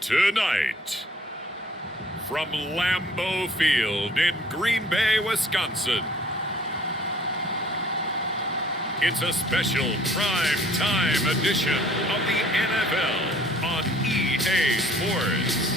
Tonight, from Lambeau Field in Green Bay, Wisconsin, it's a special prime time edition of the NFL on EA Sports.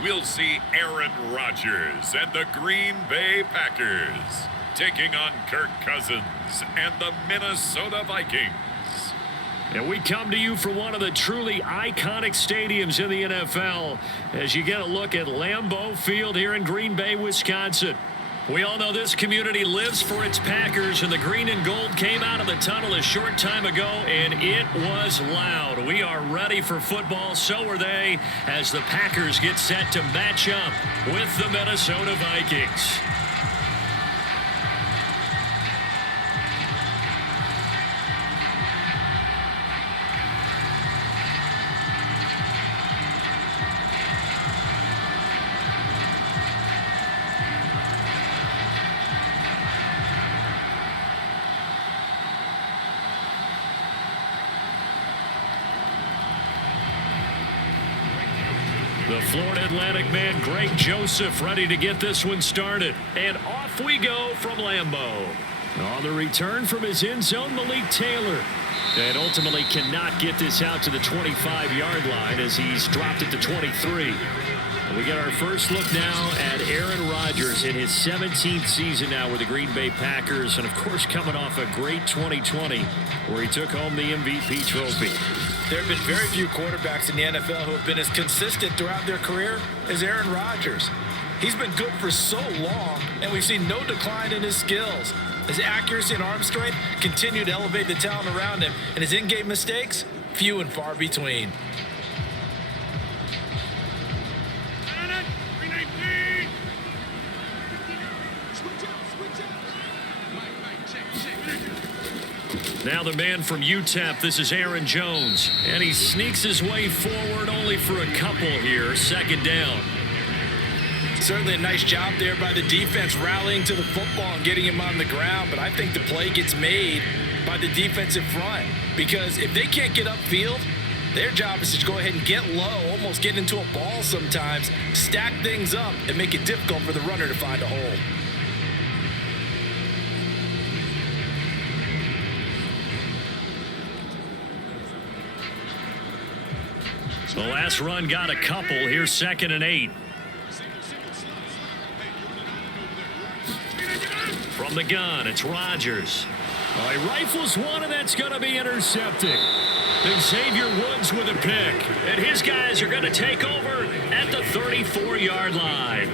We'll see Aaron Rodgers and the Green Bay Packers taking on Kirk Cousins and the Minnesota Vikings. And we come to you from one of the truly iconic stadiums in the NFL as you get a look at Lambeau Field here in Green Bay, Wisconsin. We all know this community lives for its Packers, and the green and gold came out of the tunnel a short time ago, and it was loud. We are ready for football, so are they, as the Packers get set to match up with the Minnesota Vikings. The Florida Atlantic man, Greg Joseph, ready to get this one started. And off we go from Lambeau. On the return from his end zone, Malik Taylor. And ultimately cannot get this out to the 25-yard line as he's dropped it to 23. And we get our first look now at Aaron Rodgers in his 17th season now with the Green Bay Packers. And, of course, coming off a great 2020 where he took home the MVP trophy. There have been very few quarterbacks in the NFL who have been as consistent throughout their career as Aaron Rodgers. He's been good for so long, and we've seen no decline in his skills. His accuracy and arm strength continue to elevate the talent around him, and his in-game mistakes, few and far between. Now the man from UTEP, this is Aaron Jones. And he sneaks his way forward only for a couple here. Second down. Certainly a nice job there by the defense rallying to the football and getting him on the ground. But I think the play gets made by the defensive front. Because if they can't get upfield, their job is to go ahead and get low, almost get into a ball sometimes, stack things up, and make it difficult for the runner to find a hole. The last run got a couple. Here's 2nd and 8. From the gun, it's Rodgers. He rifles one, and that's going to be intercepted. Xavier Woods with a pick. And his guys are going to take over at the 34-yard line.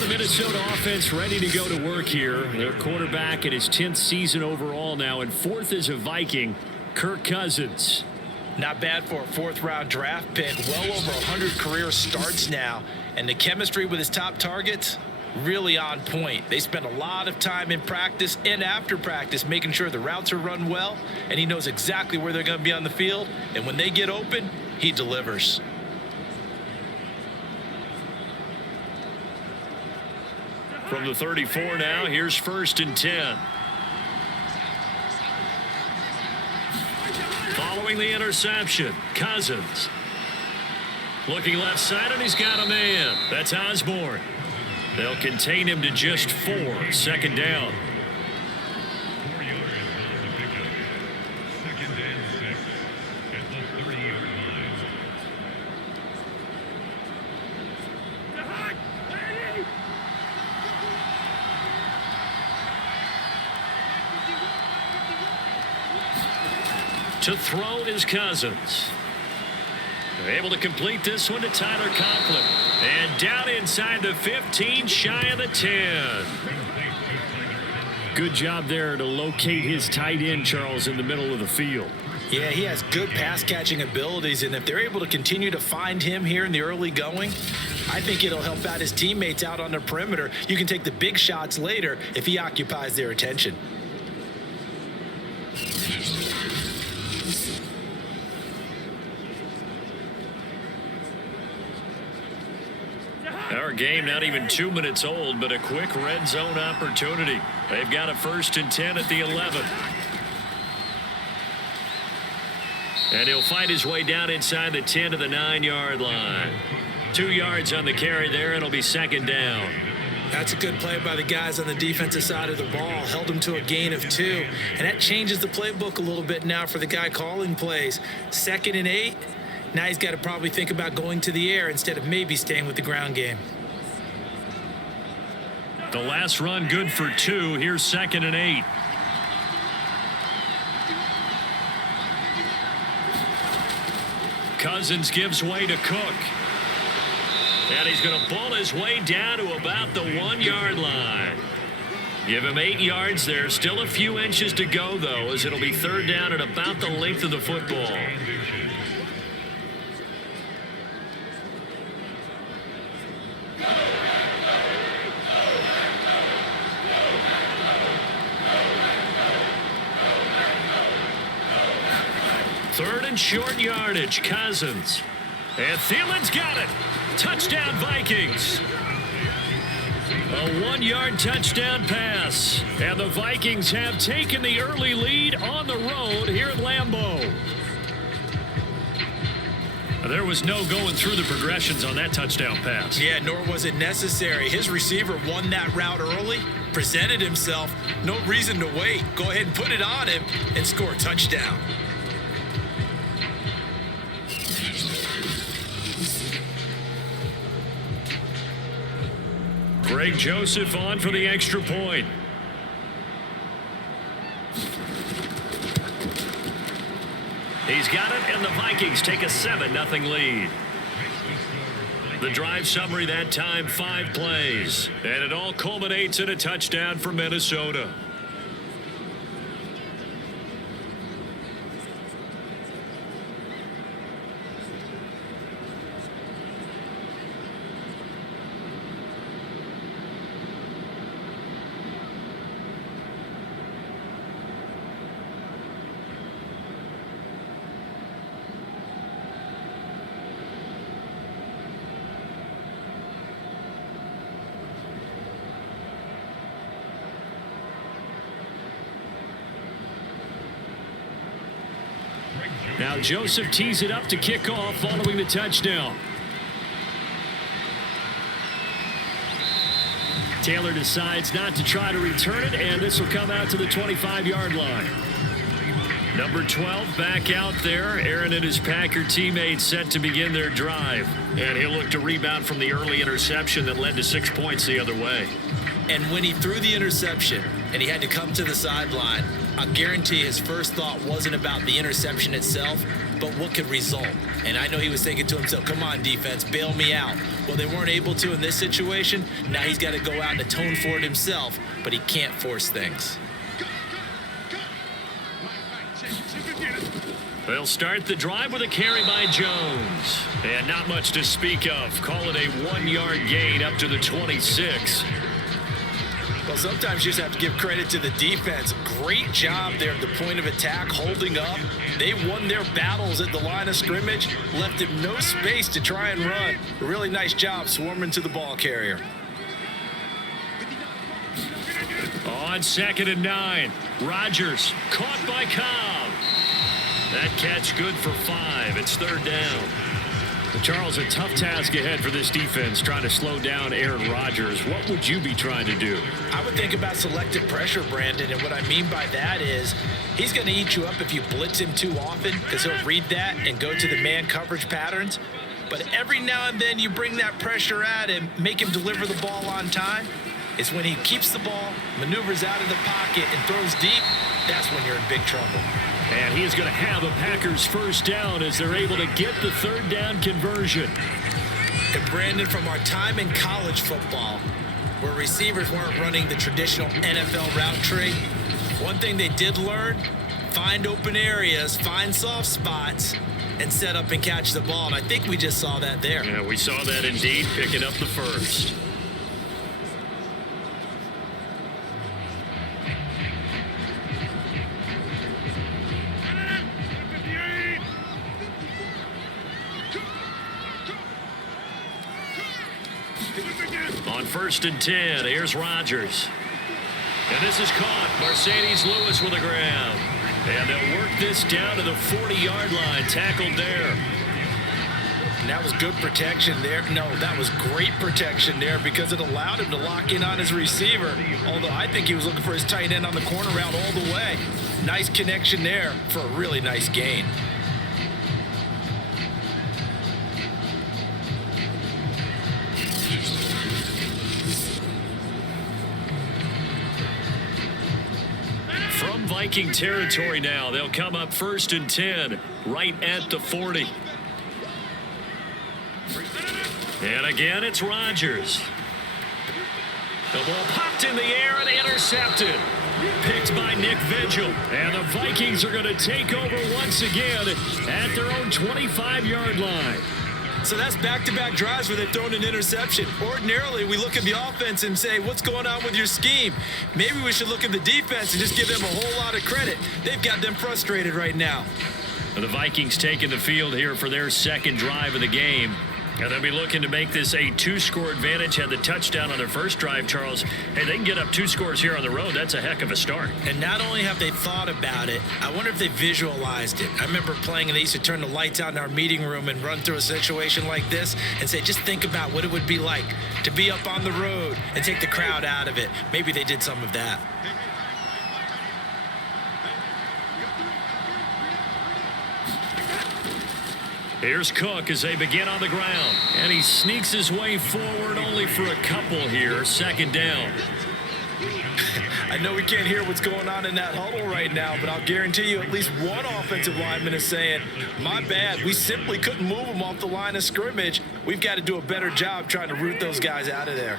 The Minnesota offense ready to go to work here. Their quarterback in his 10th season overall now, and 4th as a Viking, Kirk Cousins. Not bad for a 4th-round draft pick. Well over 100 career starts now. And the chemistry with his top targets, really on point. They spend a lot of time in practice and after practice making sure the routes are run well. And he knows exactly where they're going to be on the field. And when they get open, he delivers. From the 34 now, here's 1st and 10. Following the interception, Cousins. Looking left side, and he's got a man. That's Osborne. They'll contain him to just 4. 2nd down. To throw is Cousins. They're able to complete this one to Tyler Conklin. And down inside the 15, shy of the 10. Good job there to locate his tight end, Charles, in the middle of the field. Yeah, he has good pass-catching abilities, and if they're able to continue to find him here in the early going, I think it'll help out his teammates out on the perimeter. You can take the big shots later if he occupies their attention. game, not even 2 minutes old, but a quick red zone opportunity. They've got a 1st and 10 at the 11. And he'll find his way down inside the 10 to the 9-yard line. 2 yards on the carry there. It'll be 2nd down. That's a good play by the guys on the defensive side of the ball. Held him to a gain of 2. And that changes the playbook a little bit now for the guy calling plays. 2nd and 8. Now he's got to probably think about going to the air instead of maybe staying with the ground game. The last run good for 2. Here's 2nd and 8. Cousins gives way to Cook. And he's going to ball his way down to about the 1-yard line. Give him 8 yards there. Still a few inches to go, though, as it'll be 3rd down at about the length of the football. Third and short yardage, Cousins. And Thielen's got it. Touchdown, Vikings. A 1-yard touchdown pass. And the Vikings have taken the early lead on the road here at Lambeau. There was no going through the progressions on that touchdown pass. Yeah, nor was it necessary. His receiver won that route early, presented himself. No reason to wait. Go ahead and put it on him and score a touchdown. Greg Joseph on for the extra point. He's got it, and the Vikings take a 7-0 lead. The drive summary that time, 5 plays. And it all culminates in a touchdown for Minnesota. Now Joseph tees it up to kick off following the touchdown. Taylor decides not to try to return it, and this will come out to the 25-yard line. Number 12 back out there. Aaron and his Packer teammates set to begin their drive. And he'll look to rebound from the early interception that led to 6 points the other way. And when he threw the interception and he had to come to the sideline, I guarantee his first thought wasn't about the interception itself, but what could result. And I know he was thinking to himself, come on, defense, bail me out. Well, they weren't able to in this situation. Now he's got to go out and atone for it himself, but he can't force things. They'll start the drive with a carry by Jones. And not much to speak of. Call it a 1-yard gain up to the 26. Well, sometimes you just have to give credit to the defense. Great job there at the point of attack, holding up. They won their battles at the line of scrimmage, left him no space to try and run. A really nice job swarming to the ball carrier. On 2nd and 9, Rodgers caught by Cobb. That catch good for 5. It's 3rd down. Charles, a tough task ahead for this defense, trying to slow down Aaron Rodgers. What would you be trying to do? I would think about selective pressure, Brandon, and what I mean by that is he's going to eat you up if you blitz him too often, because he'll read that and go to the man coverage patterns. But every now and then you bring that pressure at him, make him deliver the ball on time. It's when he keeps the ball, maneuvers out of the pocket, and throws deep, that's when you're in big trouble. And he is going to have a Packers first down as they're able to get the 3rd down conversion. And Brandon, from our time in college football, where receivers weren't running the traditional NFL route tree, one thing they did learn, find open areas, find soft spots, and set up and catch the ball. And I think we just saw that there. Yeah, we saw that indeed, picking up the first. first and 10. Here's Rodgers. And this is caught. Mercedes Lewis with the ground. And they'll work this down to the 40-yard line. Tackled there. And that was good protection there. No, that was great protection there because it allowed him to lock in on his receiver. Although I think he was looking for his tight end on the corner route all the way. Nice connection there for a really nice gain. From Viking territory now, they'll come up first and 10, right at the 40. And again, it's Rodgers. The ball popped in the air and intercepted. Picked by Nick Vigil. And the Vikings are going to take over once again at their own 25-yard line. So that's back-to-back drives where they've thrown an interception. Ordinarily, we look at the offense and say, what's going on with your scheme? Maybe we should look at the defense and just give them a whole lot of credit. They've got them frustrated right now. The Vikings taking the field here for their second drive of the game. And they'll be looking to make this a two-score advantage. Had the touchdown on their first drive, Charles. Hey, they can get up 2 scores here on the road. That's a heck of a start. And not only have they thought about it, I wonder if they visualized it. I remember playing and they used to turn the lights out in our meeting room and run through a situation like this and say, just think about what it would be like to be up on the road and take the crowd out of it. Maybe they did some of that. Here's Cook as they begin on the ground. And he sneaks his way forward only for a couple here. Second down. I know we can't hear what's going on in that huddle right now, but I'll guarantee you at least one offensive lineman is saying, my bad, we simply couldn't move them off the line of scrimmage. We've got to do a better job trying to root those guys out of there.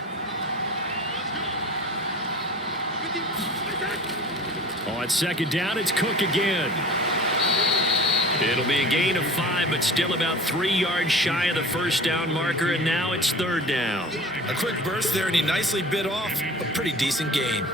On second down, it's Cook again. It'll be a gain of 5, but still about 3 yards shy of the first down marker, and now it's third down. A quick burst there, and he nicely bit off a pretty decent gain.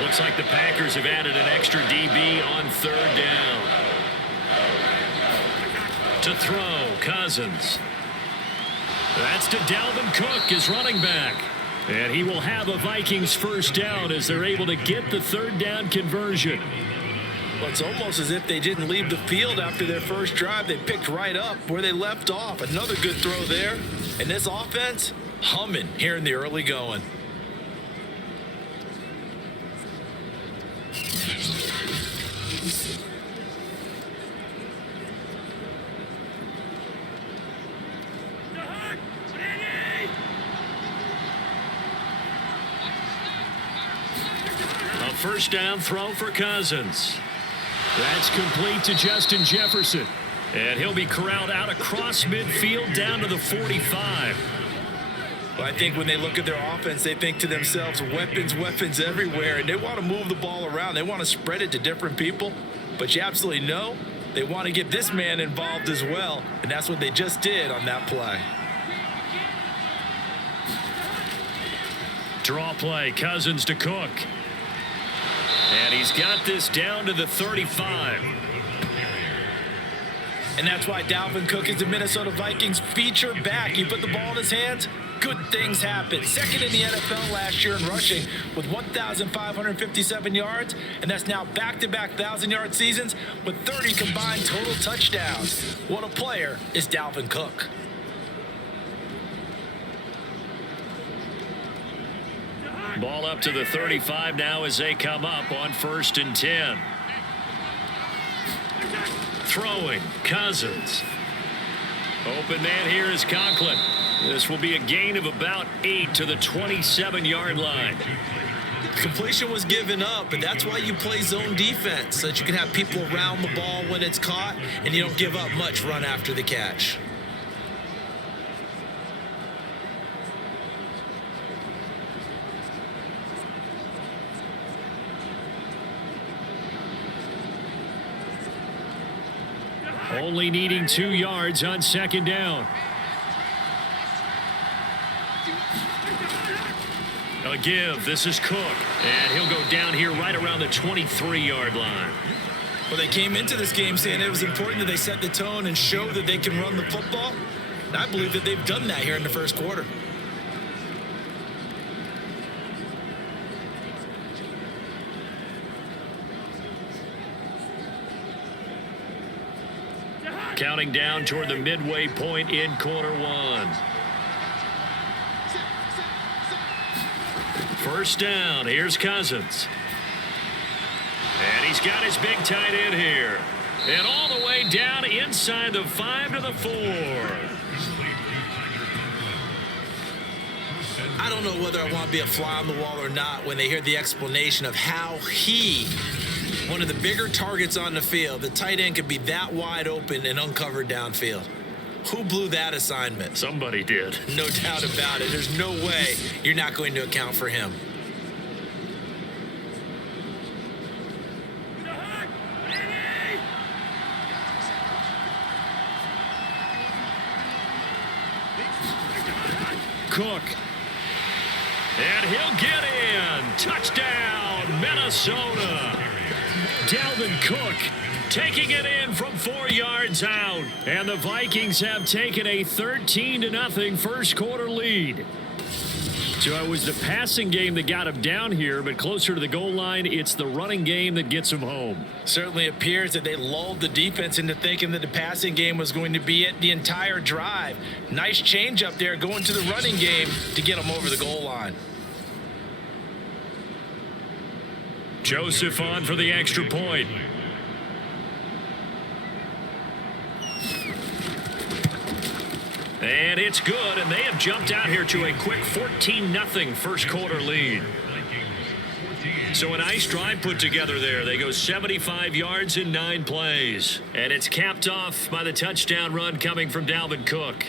Looks like the Packers have added an extra DB on third down. To throw, Cousins. That's to Dalvin Cook, his running back. And he will have a Vikings first down as they're able to get the third down conversion. Well, it's almost as if they didn't leave the field after their first drive. They picked right up where they left off. Another good throw there. And this offense, humming here in the early going. First down throw for Cousins. That's complete to Justin Jefferson. And he'll be corralled out across midfield down to the 45. Well, I think when they look at their offense, they think to themselves, weapons, weapons everywhere. And they want to move the ball around. They want to spread it to different people. But you absolutely know they want to get this man involved as well. And that's what they just did on that play. Draw play, Cousins to Cook. And he's got this down to the 35. And that's why Dalvin Cook is the Minnesota Vikings feature back. You put the ball in his hands, good things happen. Second in the NFL last year in rushing with 1,557 yards. And that's now back-to-back 1,000-yard seasons with 30 combined total touchdowns. What a player is Dalvin Cook. Ball up to the 35 now as they come up on first and 10. Throwing, Cousins. Open man here is Conklin. This will be a gain of about 8 to the 27-yard line. Completion was given up, but that's why you play zone defense, so that you can have people around the ball when it's caught, and you don't give up much run after the catch. Only needing 2 yards on second down. A give. This is Cook. And he'll go down here right around the 23-yard line. Well, they came into this game saying it was important that they set the tone and show that they can run the football. And I believe that they've done that here in the first quarter. Counting down toward the midway point in quarter one. First down. Here's Cousins. And he's got his big tight end here. And all the way down inside the 5 to the 4. I don't know whether I want to be a fly on the wall or not when they hear the explanation of how he, one of the bigger targets on the field, the tight end could be that wide open and uncovered downfield. Who blew that assignment? Somebody did. No doubt about it. There's no way you're not going to account for him. Cook. And he'll get in. Touchdown, Minnesota. Dalvin Cook taking it in from 4 yards out. And the Vikings have taken a 13-0 first quarter lead. So it was the passing game that got him down here, but closer to the goal line, it's the running game that gets him home. Certainly appears that they lulled the defense into thinking that the passing game was going to be it the entire drive. Nice change up there going to the running game to get him over the goal line. Joseph on for the extra point. And it's good, and they have jumped out here to a quick 14-0 first quarter lead. So a nice drive put together there. They go 75 yards in 9 plays. And it's capped off by the touchdown run coming from Dalvin Cook.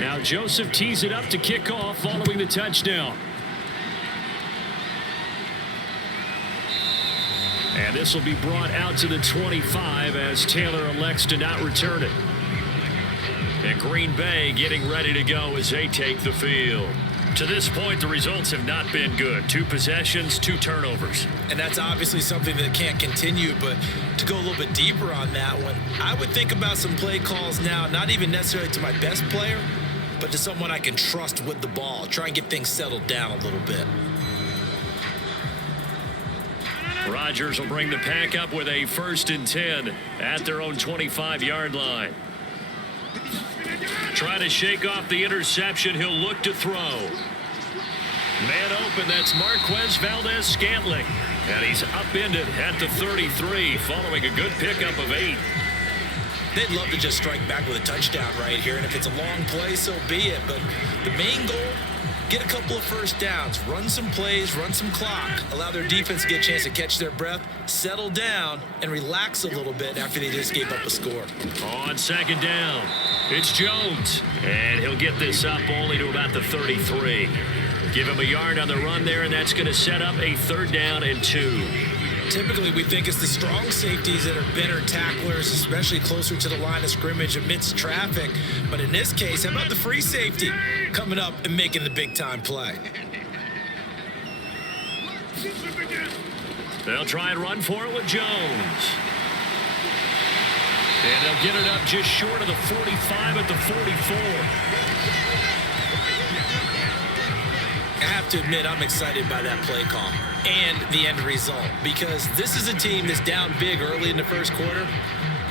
Now Joseph tees it up to kick off following the touchdown. And this will be brought out to the 25 as Taylor elects to not return it. And Green Bay getting ready to go as they take the field. To this point, the results have not been good. 2 possessions, 2 turnovers. And that's obviously something that can't continue, but to go a little bit deeper on that one, I would think about some play calls now, not even necessarily to my best player, but to someone I can trust with the ball. Try and get things settled down a little bit. Rodgers will bring the pack up with a 1st and 10 at their own 25-yard line. Trying to shake off the interception. He'll look to throw. Man open. That's Marquez Valdez-Scantling. And he's upended at the 33 following a good pickup of 8. They'd love to just strike back with a touchdown right here. And if it's a long play, so be it. But the main goal, get a couple of first downs, run some plays, run some clock, allow their defense to get a chance to catch their breath, settle down, and relax a little bit after they just gave up a score. On second down, it's Jones. And he'll get this up only to about the 33. Give him a yard on the run there, and that's going to set up a 3rd down and 2. Typically, we think it's the strong safeties that are better tacklers, especially closer to the line of scrimmage amidst traffic. But in this case, how about the free safety coming up and making the big-time play? They'll try and run for it with Jones. And they'll get it up just short of the 45 at the 44. I have to admit, I'm excited by that play call and the end result, because this is a team that's down big early in the first quarter,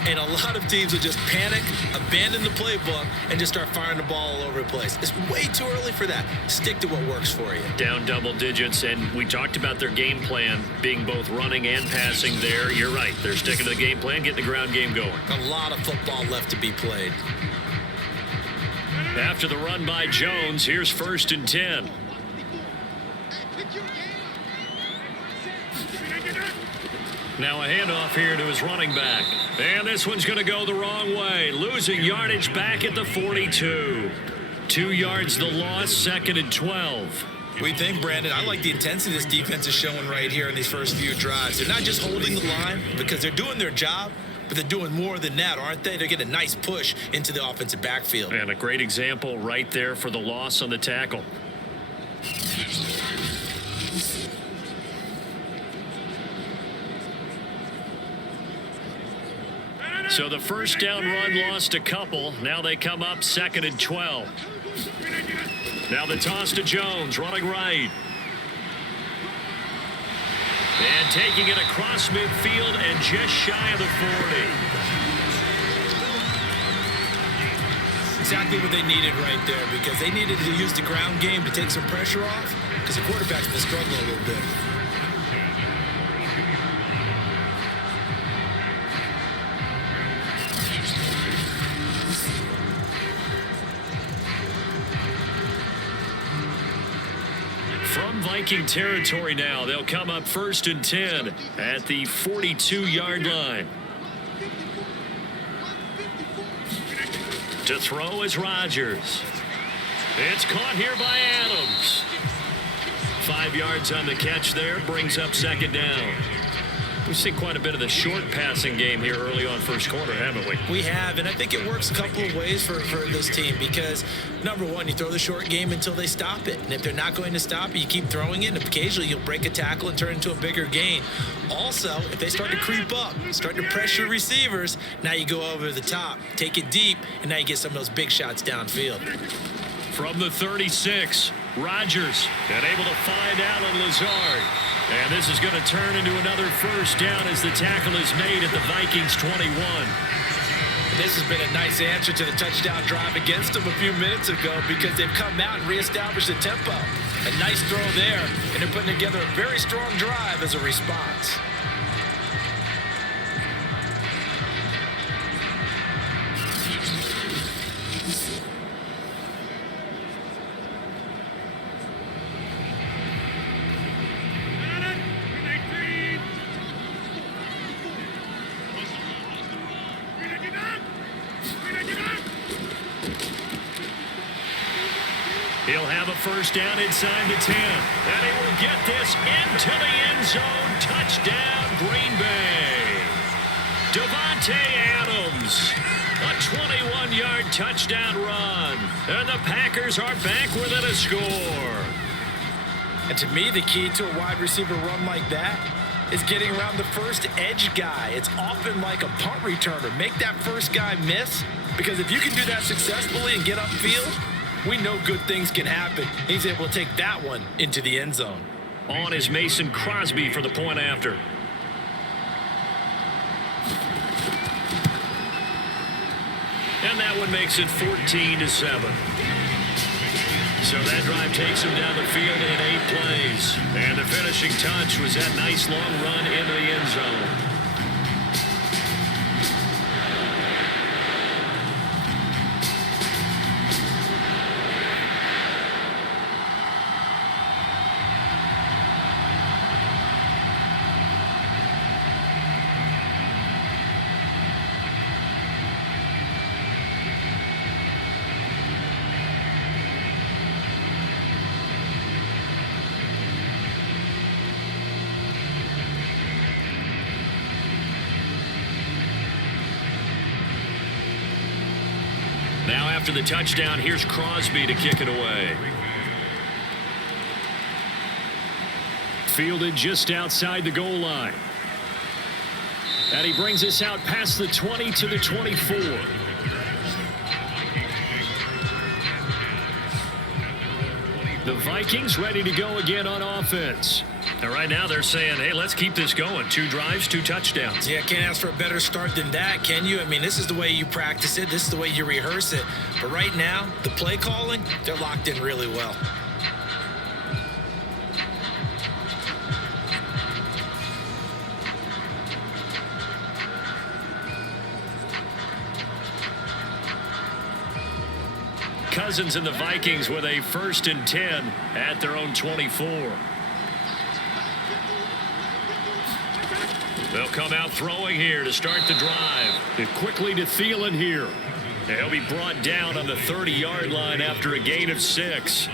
and a lot of teams will just panic, abandon the playbook, and just start firing the ball all over the place. It's way too early for that. Stick to what works for you. Down double digits, and we talked about their game plan being both running and passing there. You're right. They're sticking to the game plan, getting the ground game going. A lot of football left to be played. After the run by Jones, here's 1st and 10. Now a handoff here to his running back. And this one's going to go the wrong way. Losing yardage back at the 42. 2 yards the loss, 2nd and 12. What do you think, Brandon? I like the intensity this defense is showing right here in these first few drives. They're not just holding the line because they're doing their job, but they're doing more than that, aren't they? They're getting a nice push into the offensive backfield. And a great example right there for the loss on the tackle. So the first down run lost a couple. Now they come up 2nd and 12. Now the toss to Jones, running right. And taking it across midfield and just shy of the 40. Exactly what they needed right there, because they needed to use the ground game to take some pressure off, because the quarterback's been struggling a little bit. From Viking territory now, they'll come up 1st and 10 at the 42-yard line. To throw is Rodgers. It's caught here by Adams. 5 yards on the catch there, brings up 2nd down. We've seen quite a bit of the short passing game here early on first quarter, haven't we? We have, and I think it works a couple of ways for this team because, number one, you throw the short game until they stop it. And if they're not going to stop it, you keep throwing it, and occasionally you'll break a tackle and turn it into a bigger gain. Also, if they start to creep up, start to pressure receivers, now you go over the top, take it deep, and now you get some of those big shots downfield. From the 36, Rodgers, and able to find Allen Lazard. And this is going to turn into another first down as the tackle is made at the Vikings 21. This has been a nice answer to the touchdown drive against them a few minutes ago because they've come out and reestablished the tempo. A nice throw there, and they're putting together a very strong drive as a response. He'll have a first down inside the 10. And he will get this into the end zone. Touchdown, Green Bay. Davante Adams. A 21-yard touchdown run. And the Packers are back within a score. And to me, the key to a wide receiver run like that is getting around the first edge guy. It's often like a punt returner. Make that first guy miss, because if you can do that successfully and get upfield, we know good things can happen. He's able to take that one into the end zone. On is Mason Crosby for the point after. And that one makes it 14-7. So that drive takes him down the field in 8 plays. And the finishing touch was that nice long run into the end zone. Now after the touchdown, here's Crosby to kick it away. Fielded just outside the goal line. And he brings us out past the 20 to the 24. The Vikings ready to go again on offense. And right now they're saying, hey, let's keep this going. 2 drives, 2 touchdowns. Yeah, can't ask for a better start than that, can you? I mean, this is the way you practice it. This is the way you rehearse it. But right now, the play calling, they're locked in really well. Cousins and the Vikings with a 1st and 10 at their own 24. They'll come out throwing here to start the drive. And quickly to Thielen here. He'll be brought down on the 30-yard line after a gain of 6.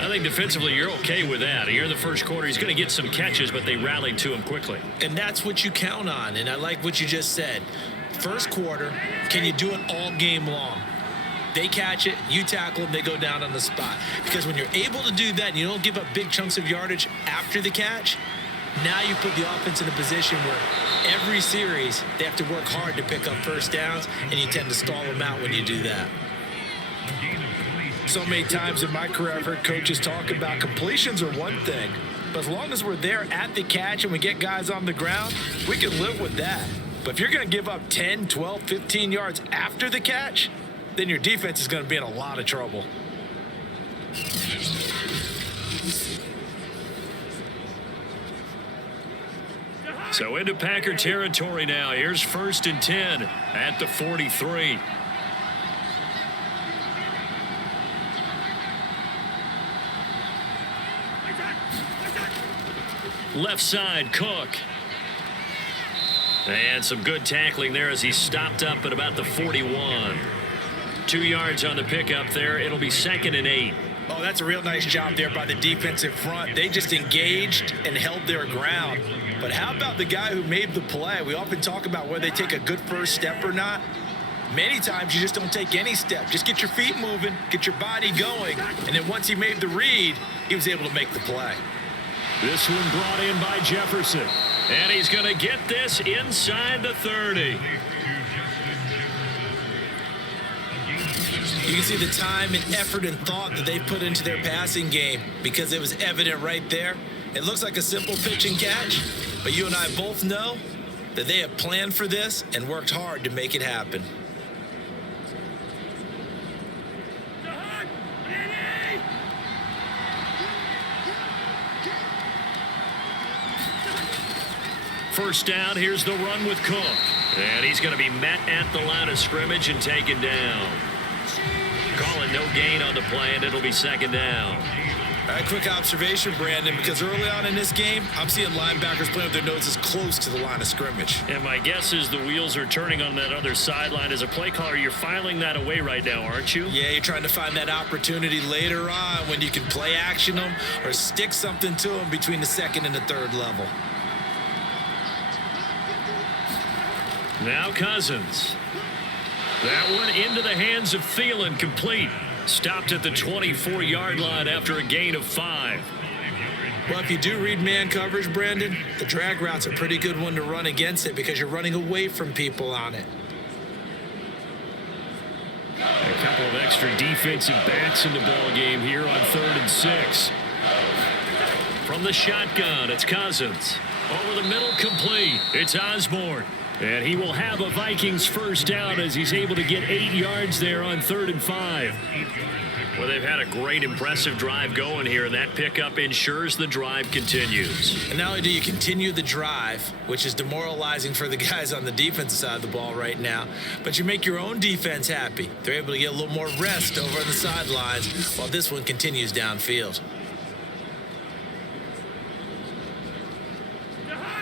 I think defensively you're okay with that. Here in the first quarter, he's going to get some catches, but they rallied to him quickly. And that's what you count on, and I like what you just said. First quarter, can you do it all game long? They catch it, you tackle them, they go down on the spot. Because when you're able to do that and you don't give up big chunks of yardage after the catch, now you put the offense in a position where every series they have to work hard to pick up first downs, and you tend to stall them out when you do that. So many times in my career I've heard coaches talk about completions are one thing, but as long as we're there at the catch and we get guys on the ground, we can live with that. But if you're going to give up 10, 12, 15 yards after the catch, then your defense is going to be in a lot of trouble. So into Packer territory now. Here's 1st and 10 at the 43. Left side, Cook. And some good tackling there as he stopped up at about the 41. 2 yards on the pickup there. It'll be 2nd and 8. Oh, that's a real nice job there by the defensive front. They just engaged and held their ground. But how about the guy who made the play? We often talk about whether they take a good first step or not. Many times you just don't take any step. Just get your feet moving, get your body going, and then once he made the read, he was able to make the play. This one brought in by Jefferson. And he's going to get this inside the 30. You can see the time and effort and thought that they put into their passing game because it was evident right there. It looks like a simple pitch and catch, but you and I both know that they have planned for this and worked hard to make it happen. First down, here's the run with Cook. And he's going to be met at the line of scrimmage and taken down. Calling no gain on the play, and it'll be 2nd down. All right, quick observation, Brandon, because early on in this game, I'm seeing linebackers playing with their noses close to the line of scrimmage. And my guess is the wheels are turning on that other sideline. As a play caller, you're filing that away right now, aren't you? Yeah, you're trying to find that opportunity later on when you can play action them or stick something to them between the 2nd and the 3rd level. Now Cousins. That one into the hands of Thielen, complete. Stopped at the 24-yard line after a gain of 5. Well, if you do read man coverage, Brandon, the drag route's a pretty good one to run against it because you're running away from people on it. A couple of extra defensive backs in the ball game here on 3rd and 6. From the shotgun, it's Cousins. Over the middle, complete. It's Osborne. And he will have a Vikings first down as he's able to get 8 yards there on 3rd and 5. Well, they've had a great, impressive drive going here, and that pickup ensures the drive continues. And not only do you continue the drive, which is demoralizing for the guys on the defensive side of the ball right now, but you make your own defense happy. They're able to get a little more rest over on the sidelines while this one continues downfield.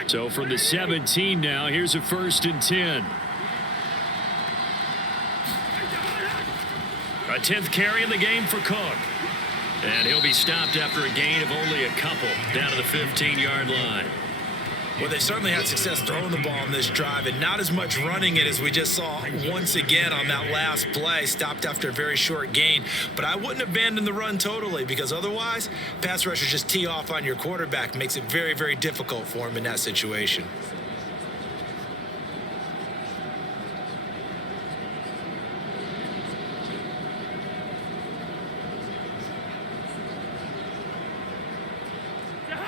So from the 17 now, here's a 1st and 10. A 10th carry in the game for Cook. And he'll be stopped after a gain of only a couple down to the 15-yard line. Well, they certainly had success throwing the ball in this drive and not as much running it as we just saw once again on that last play. Stopped after a very short gain. But I wouldn't abandon the run totally because otherwise, pass rushers just tee off on your quarterback. Makes it very, very difficult for him in that situation.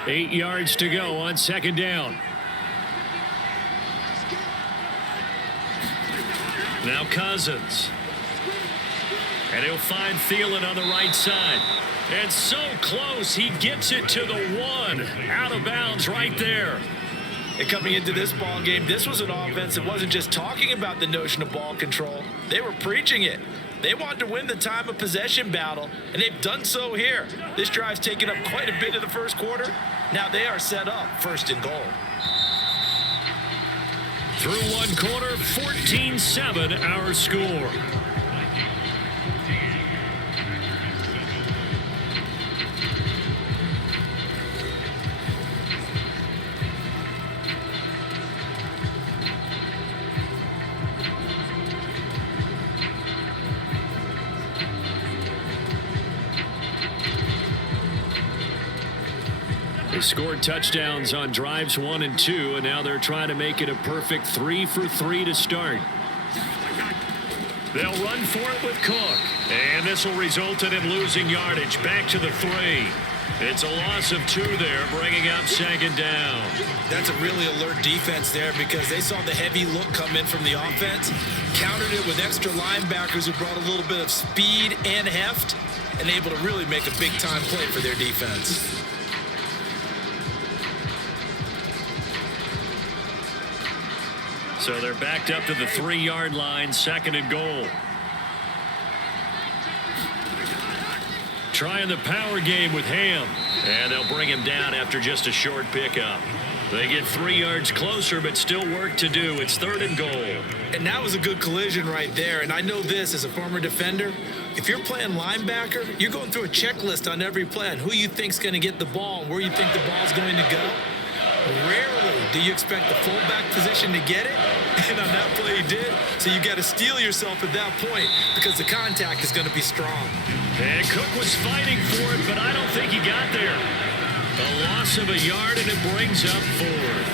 Eight yards to go on 2nd down. Now Cousins. And he'll find Thielen on the right side. And so close, he gets it to the 1. Out of bounds right there. And coming into this ball game, this was an offense that wasn't just talking about the notion of ball control. They were preaching it. They want to win the time of possession battle, and they've done so here. This drive's taken up quite a bit of the first quarter. Now they are set up 1st and goal. Through one quarter, 14-7 our score. They scored touchdowns on drives 1 and 2, and now they're trying to make it a perfect 3 for 3 to start. They'll run for it with Cook, and this will result in him losing yardage back to the 3. It's a loss of 2 there, bringing up 2nd down. That's a really alert defense there because they saw the heavy look come in from the offense, countered it with extra linebackers who brought a little bit of speed and heft, and able to really make a big-time play for their defense. So they're backed up to the 3-yard line, 2nd and goal. Trying the power game with Ham, and they'll bring him down after just a short pickup. They get 3 yards closer, but still work to do. It's 3rd and goal. And that was a good collision right there. And I know this as a former defender. If you're playing linebacker, you're going through a checklist on every play on who you think's going to get the ball and where you think the ball's going to go. Rarely do you expect the fullback position to get it, and on that play he did. So you got to steel yourself at that point because the contact is going to be strong. And Cook was fighting for it, but I don't think he got there. A loss of a yard, and it brings up 4th.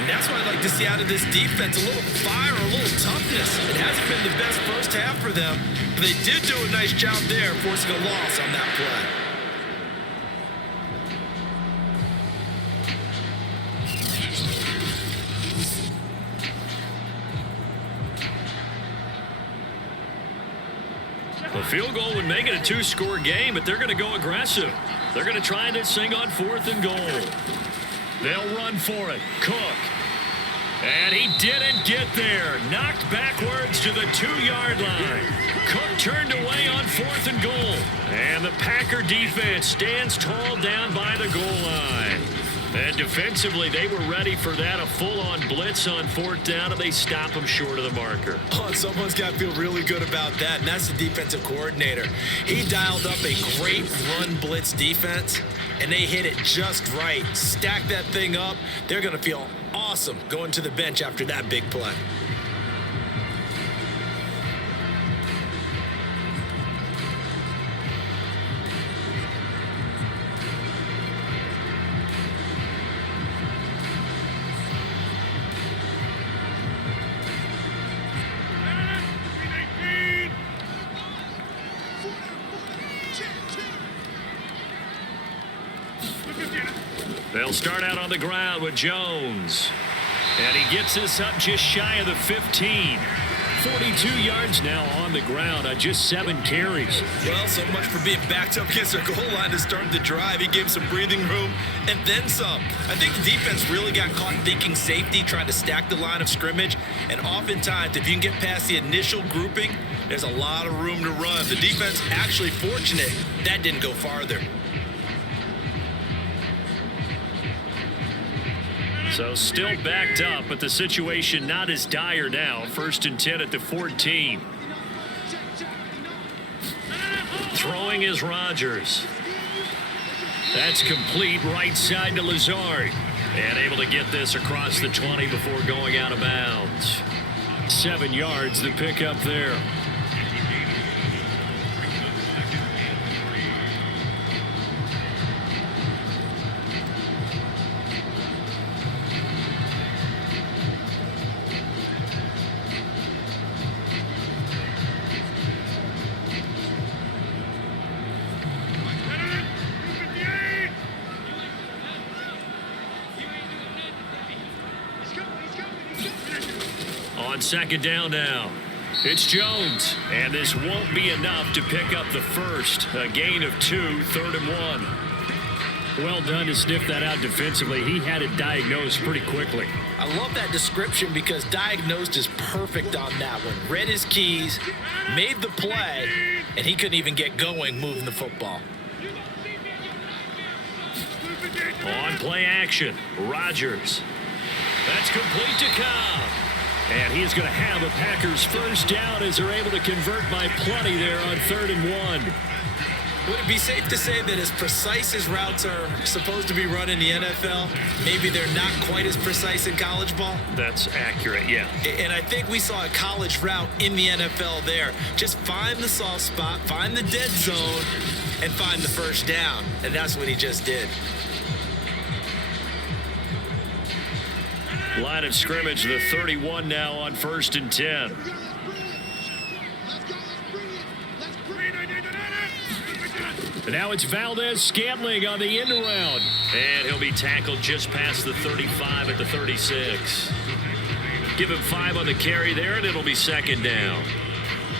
And that's what I'd like to see out of this defense, a little fire, a little toughness. It hasn't been the best first half for them, but they did do a nice job there forcing a loss on that play. A field goal would make it a 2-score game, but they're going to go aggressive. They're going to try this thing on 4th and goal. They'll run for it. Cook. And he didn't get there. Knocked backwards to the 2-yard line. Cook turned away on 4th and goal. And the Packer defense stands tall down by the goal line. And defensively, they were ready for that, a full-on blitz on 4th down, and they stop them short of the marker. Oh, someone's got to feel really good about that, and that's the defensive coordinator. He dialed up a great run blitz defense, and they hit it just right. Stack that thing up. They're going to feel awesome going to the bench after that big play. They'll start out on the ground with Jones. And he gets this up just shy of the 15. 42 yards now on the ground on just 7 carries. Well, so much for being backed up against their goal line to start the drive. He gave some breathing room and then some. I think the defense really got caught thinking safety, trying to stack the line of scrimmage. And oftentimes, if you can get past the initial grouping, there's a lot of room to run. The defense actually fortunate that didn't go farther. So still backed up, but the situation not as dire now. 1st and 10 at the 14. Throwing is Rodgers. That's complete, right side to Lazard. And able to get this across the 20 before going out of bounds. 7 yards, the pickup there. On 2nd down now. It's Jones. And this won't be enough to pick up the first. A gain of 2, 3rd and 1. Well done to sniff that out defensively. He had it diagnosed pretty quickly. I I love that description because diagnosed is perfect on that one. Read his keys, made the play, and he couldn't even get going moving the football. On play action, Rodgers. That's complete to Cobb. And he's going to have a Packers first down as they're able to convert by plenty there on 3rd and 1. Would it be safe to say that as precise as routes are supposed to be run in the NFL, maybe they're not quite as precise in college ball? That's accurate, yeah. And I think we saw a college route in the NFL there. Just find the soft spot, find the dead zone, and find the first down. And that's what he just did. Line of scrimmage, the 31 now on 1st and 10. And now it's Valdez-Scantling on the end around. And he'll be tackled just past the 35 at the 36. Give him 5 on the carry there, and it'll be 2nd down.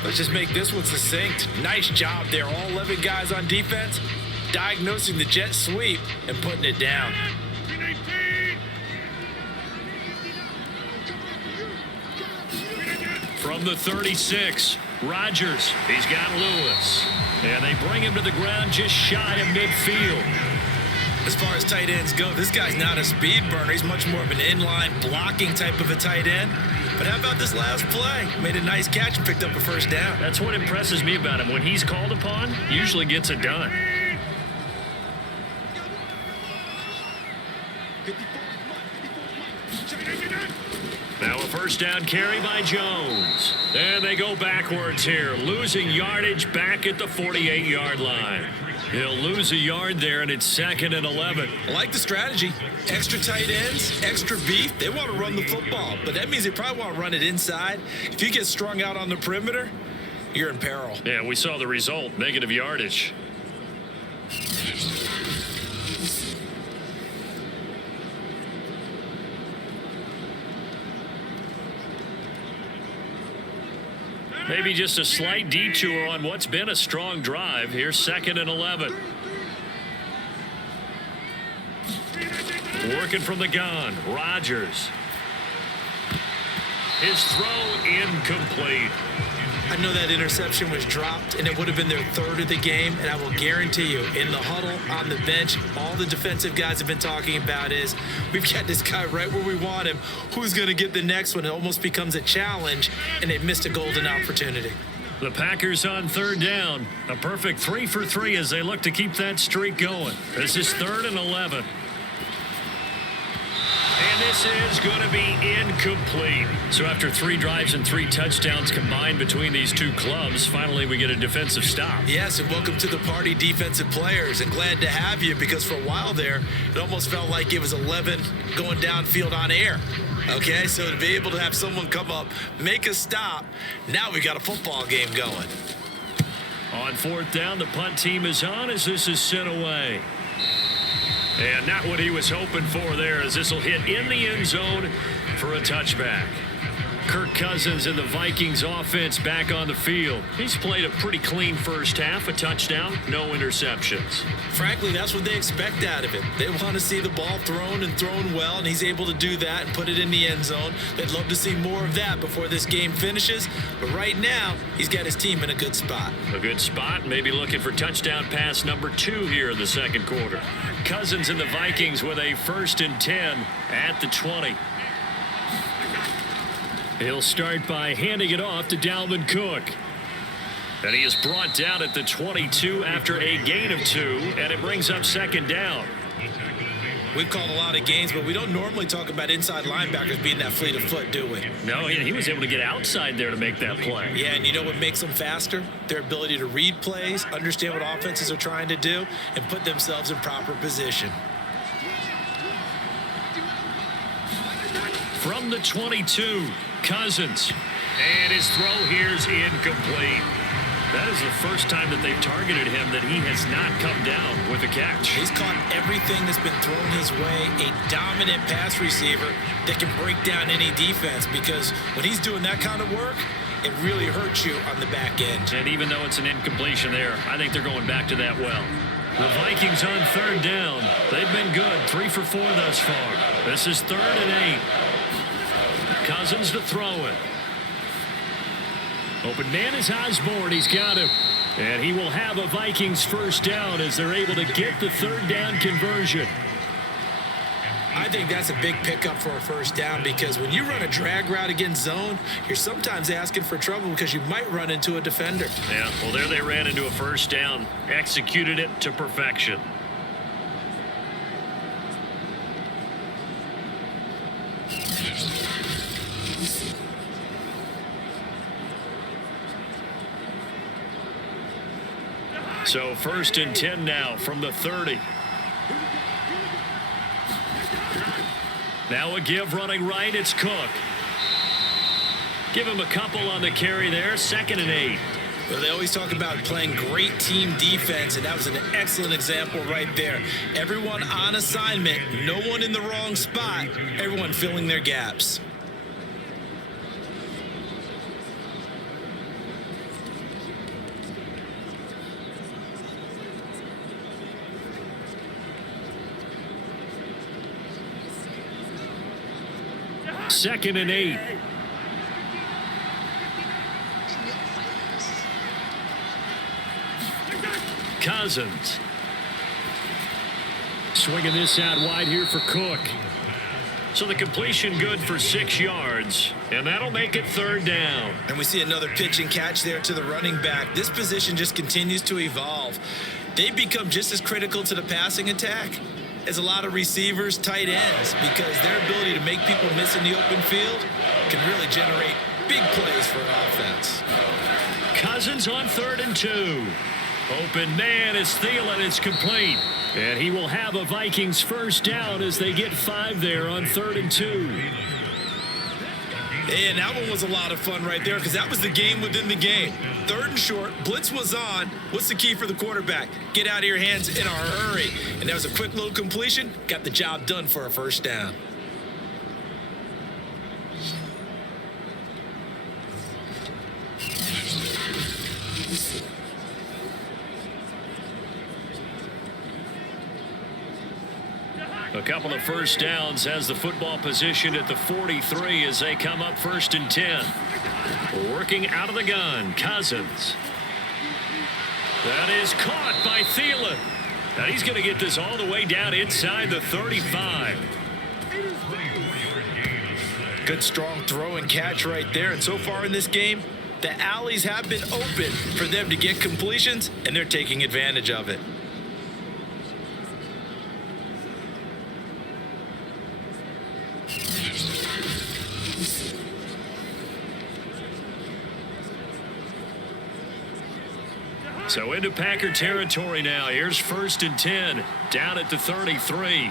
Let's just make this one succinct. Nice job there. All 11 guys on defense, diagnosing the jet sweep and putting it down. From the 36, Rodgers. He's got Lewis. And they bring him to the ground just shy of midfield. As far as tight ends go, this guy's not a speed burner. He's much more of an inline blocking type of a tight end. But how about this last play? Made a nice catch and picked up a first down. That's what impresses me about him. When he's called upon, usually gets it done. Now a first down carry by Jones. And they go backwards here, losing yardage back at the 48-yard line. He'll lose a yard there, and it's 2nd and 11. I like the strategy. Extra tight ends, extra beef. They want to run the football, but that means they probably want to run it inside. If you get strung out on the perimeter, you're in peril. Yeah, we saw the result, negative yardage. Maybe just a slight detour on what's been a strong drive. Here's 2nd and 11. Working from the gun, Rodgers. His throw incomplete. I know that interception was dropped, and it would have been their 3rd of the game, and I will guarantee you, in the huddle, on the bench, all the defensive guys have been talking about is, we've got this guy right where we want him. Who's going to get the next one? It almost becomes a challenge, and they missed a golden opportunity. The Packers on 3rd down. A perfect 3 for 3 as they look to keep that streak going. This is 3rd and 11. And this is going to be incomplete. So after 3 drives and 3 touchdowns combined between these two clubs, finally we get a defensive stop. Yes, and welcome to the party, defensive players. And glad to have you, because for a while there, it almost felt like it was 11 going downfield on air. Okay, so to be able to have someone come up, make a stop, now we got a football game going. On 4th down, the punt team is on as this is sent away. And not what he was hoping for there, as this will hit in the end zone for a touchback. Kirk Cousins and the Vikings offense back on the field. He's played a pretty clean first half, a touchdown, no interceptions. Frankly, that's what they expect out of him. They want to see the ball thrown and thrown well, and he's able to do that and put it in the end zone. They'd love to see more of that before this game finishes. But right now, he's got his team in a good spot. A good spot, maybe looking for touchdown pass number 2 here in the 2nd quarter. Cousins and the Vikings with a 1st and 10 at the 20. He'll start by handing it off to Dalvin Cook. And he is brought down at the 22 after a gain of 2, and it brings up 2nd down. We've called a lot of games, but we don't normally talk about inside linebackers being that fleet of foot, do we? No, he was able to get outside there to make that play. Yeah, and you know what makes them faster? Their ability to read plays, understand what offenses are trying to do, and put themselves in proper position. From the 22, Cousins. And his throw here's incomplete. That is the first time that they've targeted him that he has not come down with a catch. He's caught everything that's been thrown his way. A dominant pass receiver that can break down any defense, because when he's doing that kind of work, it really hurts you on the back end. And even though it's an incompletion there, I think they're going back to that well. The Vikings on 3rd down. They've been good, 3 for 4 thus far. This is 3rd and 8. Cousins to throw it. Open man is Osborne. He's got him. And he will have a Vikings first down as they're able to get the third down conversion. I think that's a big pickup for a first down because when you run a drag route against zone, you're sometimes asking for trouble because you might run into a defender. Yeah, well, there they ran into a first down, executed it to perfection. So 1st and 10 now from the 30. Now a give running right. It's Cook. Give him a couple on the carry there. 2nd and 8. Well, they always talk about playing great team defense, and that was an excellent example right there. Everyone on assignment, no one in the wrong spot, everyone filling their gaps. Second and 8. Cousins. Swinging this out wide here for Cook. So the completion good for 6 yards. And that'll make it 3rd down. And we see another pitch and catch there to the running back. This position just continues to evolve. They've become just as critical to the passing attack as a lot of receivers, tight ends, because their ability to make people miss in the open field can really generate big plays for an offense. Cousins on 3rd and 2. Open man is Thielen. It's complete. And he will have a Vikings first down as they get 5 there on 3rd and 2. And that one was a lot of fun right there because that was the game within the game. 3rd and short, blitz was on. What's the key for the quarterback? Get out of your hands in a hurry. And that was a quick little completion. Got the job done for a first down. A couple of first downs has the football position at the 43 as they come up 1st and 10. Working out of the gun, Cousins. That is caught by Thielen. Now he's going to get this all the way down inside the 35. Good strong throw and catch right there. And so far in this game, the alleys have been open for them to get completions, and they're taking advantage of it. So into Packer territory now. Here's 1st and 10 down at the 33.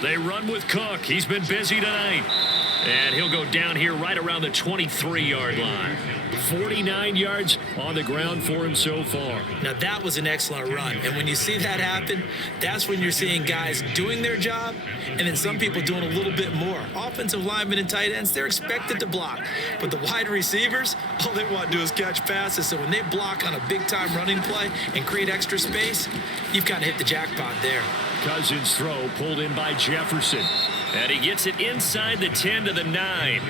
They run with Cook. He's been busy tonight. And he'll go down here right around the 23-yard line. 49 yards on the ground for him so far. Now that was an excellent run. And when you see that happen, that's when you're seeing guys doing their job and then some people doing a little bit more. Offensive linemen and tight ends, they're expected to block. But the wide receivers, all they want to do is catch passes. So when they block on a big-time running play and create extra space, you've kind of hit the jackpot there. Cousins' throw pulled in by Jefferson. And he gets it inside the 10 to the 9.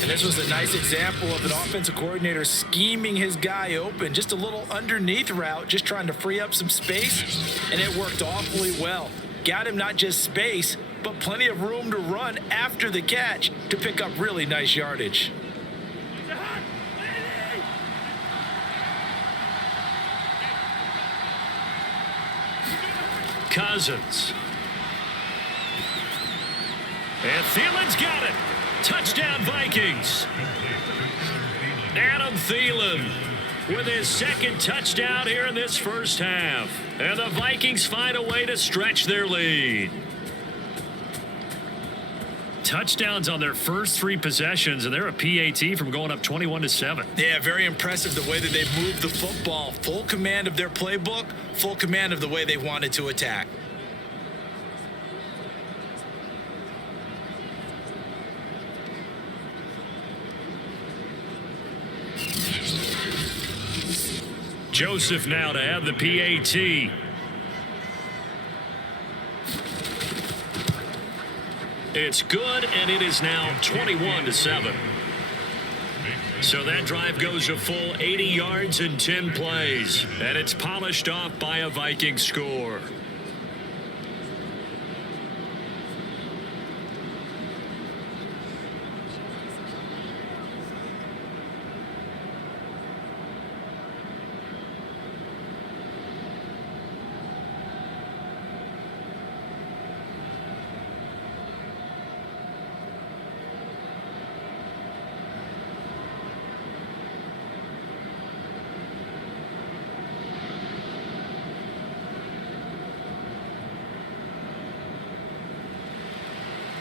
And this was a nice example of an offensive coordinator scheming his guy open. Just a little underneath route, just trying to free up some space. And it worked awfully well. Got him not just space, but plenty of room to run after the catch to pick up really nice yardage. Cousins. And Thielen's got it. Touchdown Vikings. Adam Thielen with his 2nd touchdown here in this first half. And the Vikings find a way to stretch their lead. Touchdowns on their first 3 possessions, and they're a PAT from going up 21-7. Yeah, very impressive the way that they moved the football. Full command of their playbook, full command of the way they wanted to attack. Joseph now to have the PAT. It's good, and it is now 21-7. So that drive goes a full 80 yards in 10 plays, and it's polished off by a Viking score.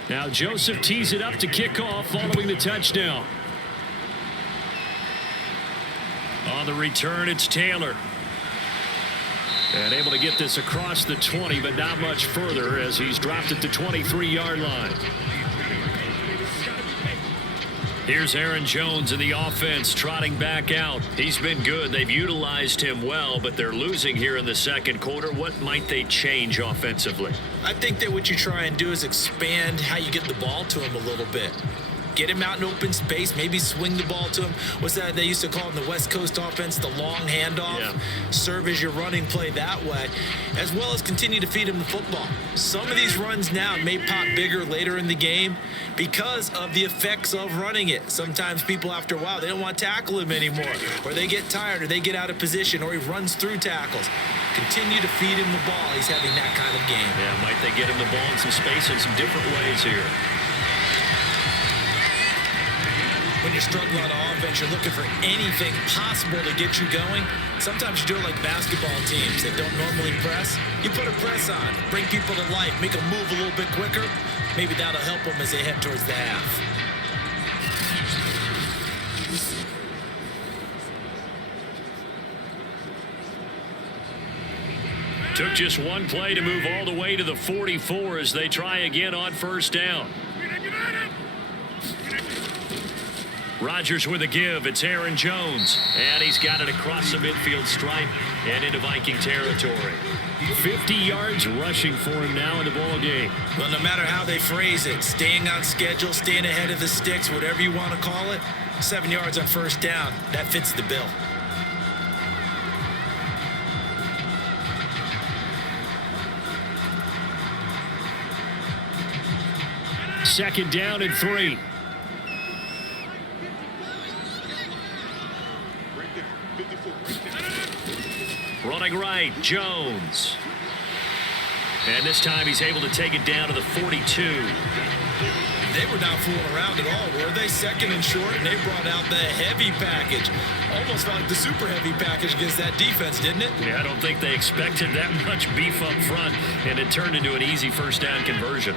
Now Joseph tees it up to kick off following the touchdown. On the return, it's Taylor. And able to get this across the 20, but not much further as he's dropped at the 23-yard line. Here's Aaron Jones in the offense trotting back out. He's been good. They've utilized him well, but they're losing here in the second quarter. What might they change offensively? I think that what you try and do is expand how you get the ball to him a little bit. Get him out in open space, maybe swing the ball to him. What's that they used to call in the West Coast offense, the long handoff? Yeah. Serve as your running play that way, as well as continue to feed him the football. Some of these runs now may pop bigger later in the game because of the effects of running it. Sometimes people, after a while, they don't want to tackle him anymore, or they get tired, or they get out of position, or he runs through tackles. Continue to feed him the ball. He's having that kind of game. Yeah, might they get him the ball in some space in some different ways here. When you're struggling on offense, you're looking for anything possible to get you going. Sometimes you do it like basketball teams that don't normally press. You put a press on, bring people to life, make them move a little bit quicker. Maybe that'll help them as they head towards the half. Took just one play to move all the way to the 44 as they try again on first down. Rodgers with a give. It's Aaron Jones. And he's got it across the midfield stripe and into Viking territory. 50 yards rushing for him now in the ball game. Well, no matter how they phrase it, staying on schedule, staying ahead of the sticks, whatever you want to call it, 7 yards on first down, that fits the bill. Second down and 3. Running right, Jones. And this time he's able to take it down to the 42. They were not fooling around at all, were they? Second and short, and they brought out the heavy package. Almost like the super heavy package against that defense, didn't it? Yeah, I don't think they expected that much beef up front, and it turned into an easy first down conversion.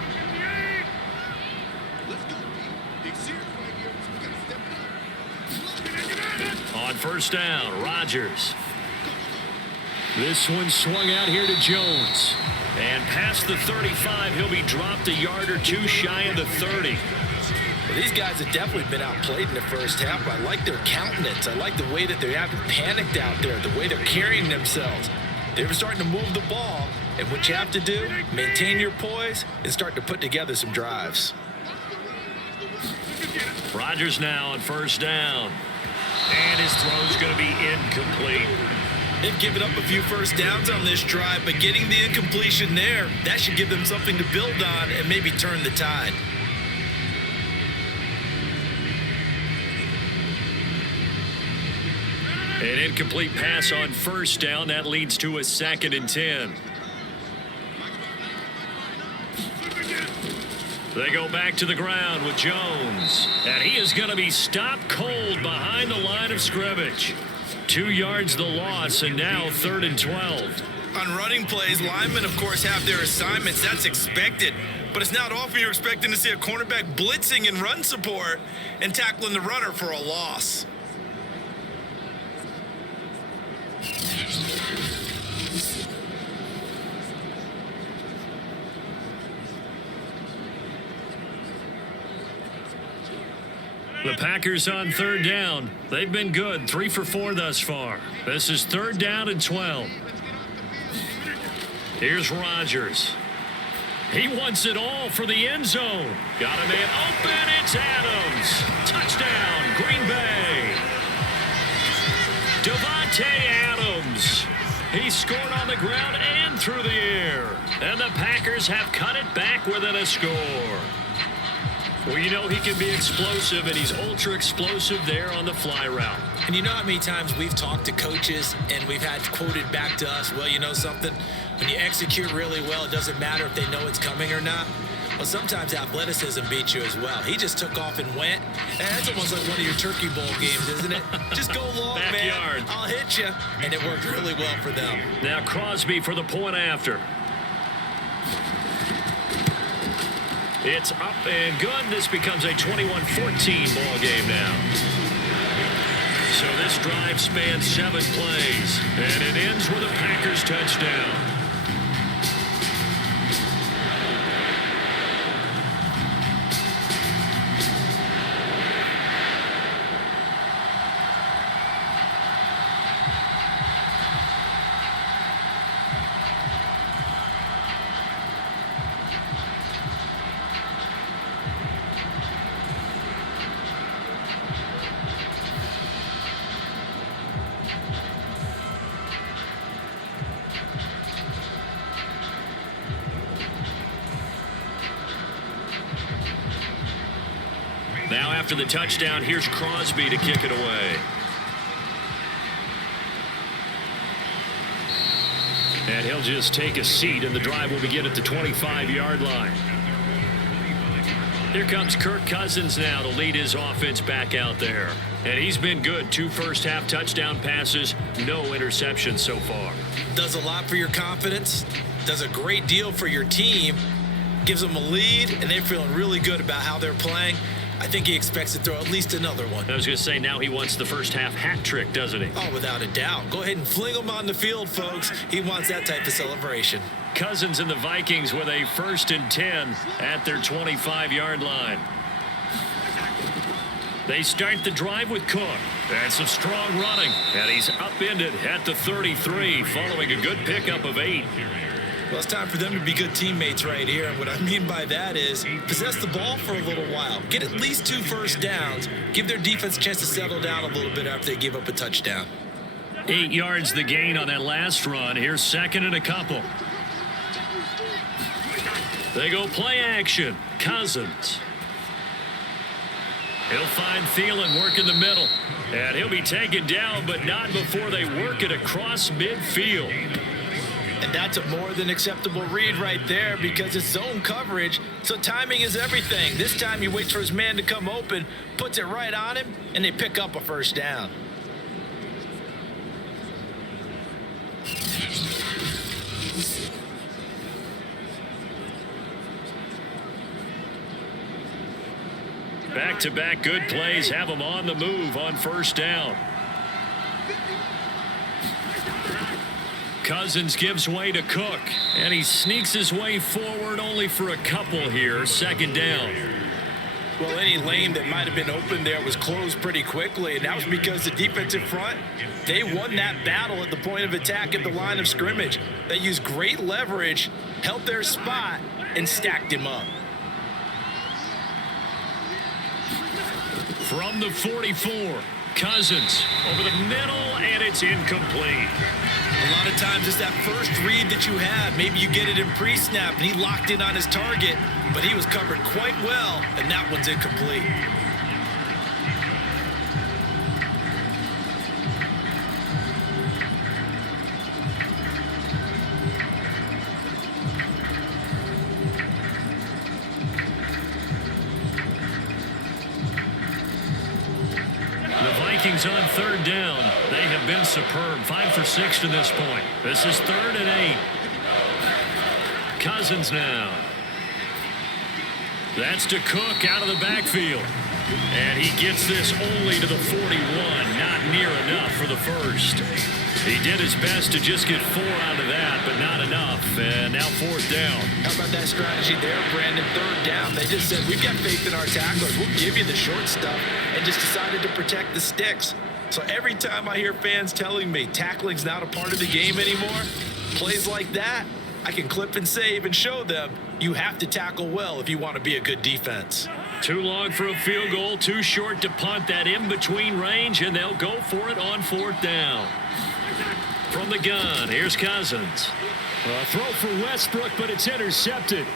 On first down, Rodgers. This one swung out here to Jones. And past the 35, he'll be dropped a yard or two shy of the 30. Well, these guys have definitely been outplayed in the first half. I like their countenance. I like the way that they haven't panicked out there, the way they're carrying themselves. They're starting to move the ball. And what you have to do, maintain your poise and start to put together some drives. Rodgers now on first down. And his throw's going to be incomplete. They've given up a few first downs on this drive, but getting the incompletion there, that should give them something to build on and maybe turn the tide. An incomplete pass on first down. That leads to a 2nd and 10. They go back to the ground with Jones. And he is going to be stopped cold behind the line of scrimmage. 2 yards the loss, and now 3rd and 12. On running plays, linemen, of course, have their assignments. That's expected. But it's not often you're expecting to see a cornerback blitzing in run support and tackling the runner for a loss. The Packers on 3rd down. They've been good, 3 for 4 thus far. This is 3rd down and 12. Here's Rodgers. He wants it all for the end zone. Got a man open. It's Adams. Touchdown, Green Bay. Devontae Adams. He scored on the ground and through the air. And the Packers have cut it back within a score. Well, you know he can be explosive, and he's ultra explosive there on the fly route. And you know how many times we've talked to coaches and we've had quoted back to us, well, you know something? When you execute really well, it doesn't matter if they know it's coming or not. Well, sometimes athleticism beats you as well. He just took off and went. And that's almost like one of your Turkey Bowl games, isn't it? Just go long, Backyard. man. I'll hit you. And it worked really well for them. Now Crosby for the point after. It's up and good. This becomes a 21-14 ball game now. So this drive spans 7 plays, and it ends with a Packers touchdown. Now after the touchdown, here's Crosby to kick it away. And he'll just take a seat, and the drive will begin at the 25-yard line. Here comes Kirk Cousins now to lead his offense back out there. And he's been good. 2 first-half touchdown passes, no interceptions so far. Does a lot for your confidence, does a great deal for your team, gives them a lead, and they're feeling really good about how they're playing. I think he expects to throw at least another one. I was going to say, now he wants the first-half hat trick, doesn't he? Oh, without a doubt. Go ahead and fling him on the field, folks. He wants that type of celebration. Cousins and the Vikings with a 1st and 10 at their 25-yard line. They start the drive with Cook. And some strong running. And he's upended at the 33 following a good pickup of 8. Well, it's time for them to be good teammates right here. And what I mean by that is possess the ball for a little while. Get at least 2 first downs. Give their defense a chance to settle down a little bit after they give up a touchdown. 8 yards the gain on that last run. Here's 2nd and a couple. They go play action. Cousins. He'll find Thielen work in the middle. And he'll be taken down, but not before they work it across midfield. And that's a more than acceptable read right there because it's zone coverage, so timing is everything. This time he waits for his man to come open, puts it right on him, and they pick up a first down. Back-to-back good plays have them on the move on first down. Cousins gives way to Cook, and he sneaks his way forward only for a couple here. 2nd down. Well, any lane that might have been open there was closed pretty quickly, and that was because the defensive front, they won that battle at the point of attack at the line of scrimmage. They used great leverage, held their spot, and stacked him up. From the 44, Cousins over the middle, and it's incomplete. A lot of times it's that first read that you have. Maybe you get it in pre-snap, and he locked in on his target, but he was covered quite well, and that one's incomplete. Vikings on 3rd down. They have been superb. 5 for 6 to this point. This is 3rd and 8. Cousins now. That's to Cook out of the backfield. And he gets this only to the 41. Not near enough for the first. He did his best to just get 4 out of that, but not enough. And now 4th down. How about that strategy there, Brandon? 3rd down. They just said, we've got faith in our tacklers. We'll give you the short stuff, and just decided to protect the sticks. So every time I hear fans telling me tackling's not a part of the game anymore, plays like that, I can clip and save and show them you have to tackle well if you want to be a good defense. Too long for a field goal, too short to punt that in-between range, and they'll go for it on 4th down. From the gun, here's Cousins. A throw for Westbrook, but it's intercepted.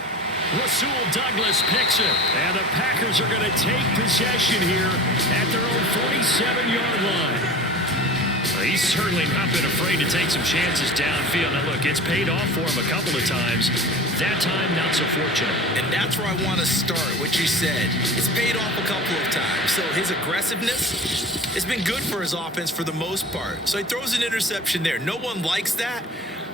Rasul Douglas picks it, and the Packers are going to take possession here at their own 47-yard line. He's certainly not been afraid to take some chances downfield. Now, look, it's paid off for him a couple of times. That time, not so fortunate. And that's where I want to start, what you said. It's paid off a couple of times. So his aggressiveness has been good for his offense for the most part. So he throws an interception there. No one likes that,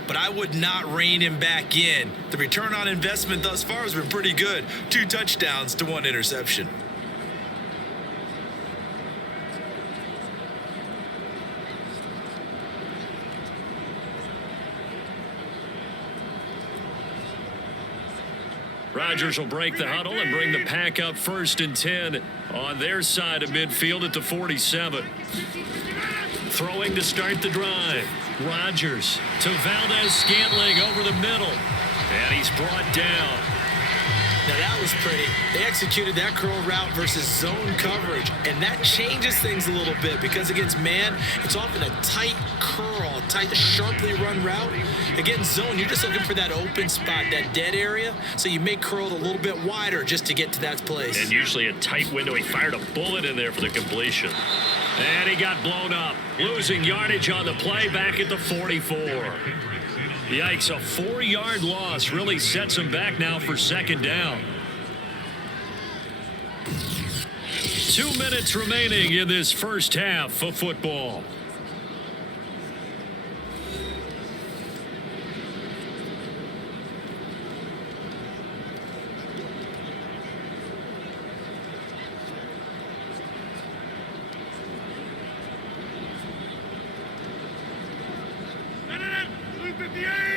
but I would not rein him back in. The return on investment thus far has been pretty good. 2 touchdowns to 1 interception. Rodgers will break the huddle and bring the Pack up 1st and 10 on their side of midfield at the 47. Throwing to start the drive. Rodgers to Valdez-Scantling over the middle. And he's brought down. Now that was pretty. They executed that curl route versus zone coverage, and that changes things a little bit because against man, it's often a tight curl, tight, sharply run route. Against zone, you're just looking for that open spot, that dead area, so you may curl it a little bit wider just to get to that place. And usually a tight window. He fired a bullet in there for the completion. And he got blown up, losing yardage on the play back at the 44. Yikes, a 4-yard loss really sets him back now for 2nd down. 2 minutes remaining in this first half of football.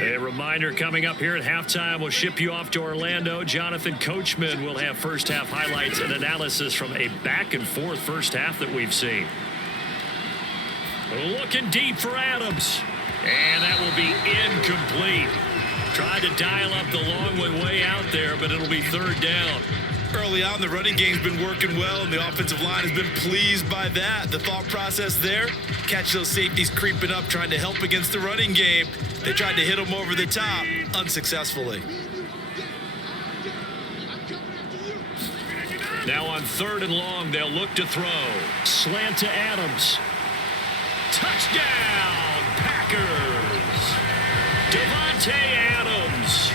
A reminder coming up here at halftime. We'll ship you off to Orlando. Jonathan Coachman will have first half highlights and analysis from a back and forth first half that we've seen. Looking deep for Adams. And that will be incomplete. Tried to dial up the long way out there, but it'll be 3rd down. Early on, the running game's been working well, and the offensive line has been pleased by that. The thought process there, catch those safeties creeping up, trying to help against the running game. They tried to hit them over the top, unsuccessfully. Now on 3rd and long, they'll look to throw. Slant to Adams. Touchdown, Packers! Devontae Adams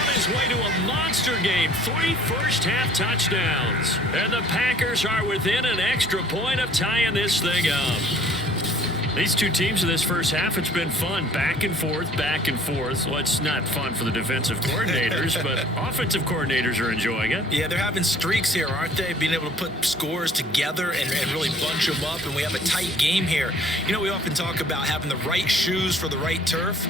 on his way to a monster game. 3 first-half touchdowns. And the Packers are within an extra point of tying this thing up. These two teams in this first half, it's been fun. Back and forth, back and forth. Well, it's not fun for the defensive coordinators, but offensive coordinators are enjoying it. Yeah, they're having streaks here, aren't they? Being able to put scores together and really bunch them up, and we have a tight game here. You know, we often talk about having the right shoes for the right turf.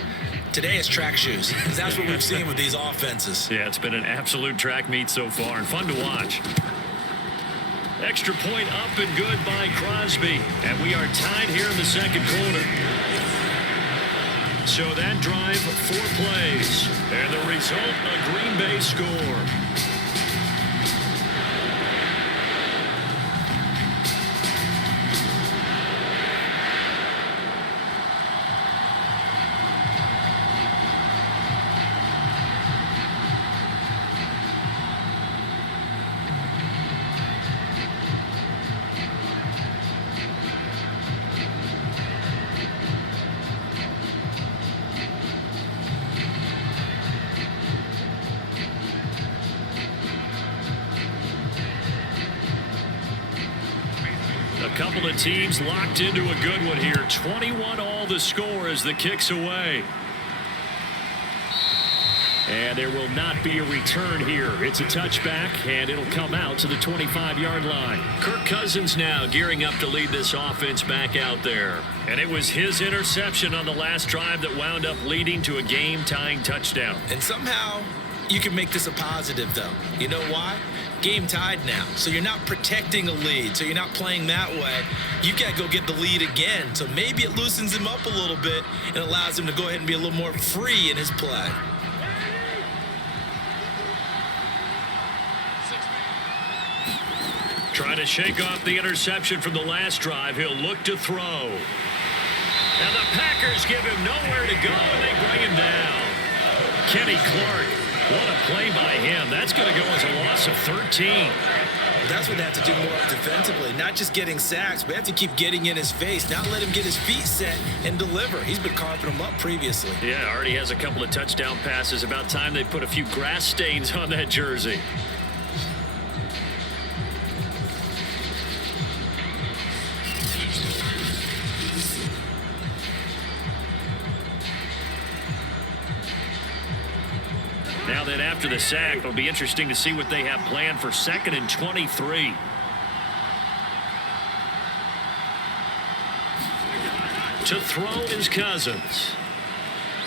Today it's track shoes, because that's what we've seen with these offenses. Yeah, it's been an absolute track meet so far, and fun to watch. Extra point up and good by Crosby. And we are tied here in the 2nd quarter. So that drive, 4 plays. And the result, a Green Bay score. Couple of teams locked into a good one here. 21 all the score as the kick's away. And there will not be a return here. It's a touchback, and it'll come out to the 25-yard line. Kirk Cousins now gearing up to lead this offense back out there. And it was his interception on the last drive that wound up leading to a game-tying touchdown. And somehow you can make this a positive, though. You know why? Game tied now, so you're not protecting a lead, so you're not playing that way. You got to go get the lead again, so maybe it loosens him up a little bit and allows him to go ahead and be a little more free in his play. Trying to shake off the interception from the last drive. He'll look to throw. And the Packers give him nowhere to go, and they bring him down. Kenny Clark, what a play by him. That's going to go as a loss of 13. That's what they have to do more defensively. Not just getting sacks, but they have to keep getting in his face. Not let him get his feet set and deliver. He's been carving them up previously. Yeah, already has a couple of touchdown passes. About time they put a few grass stains on that jersey. Now that after the sack, it'll be interesting to see what they have planned for 2nd and 23. To throw is Cousins.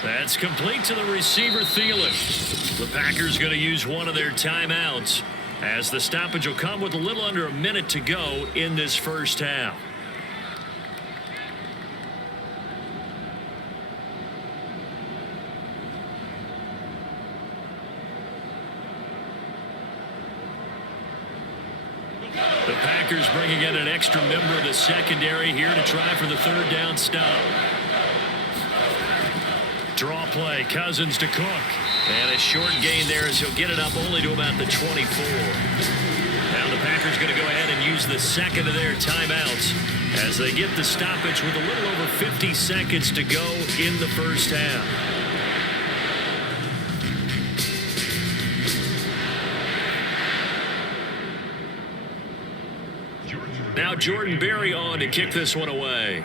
That's complete to the receiver, Thielen. The Packers going to use one of their timeouts as the stoppage will come with a little under a minute to go in this first half. The Packers bringing in an extra member of the secondary here to try for the 3rd down stop. Draw play, Cousins to Cook. And a short gain there as he'll get it up only to about the 24. Now the Packers going to go ahead and use the second of their timeouts as they get the stoppage with a little over 50 seconds to go in the first half. Now Jordan Berry on to kick this one away.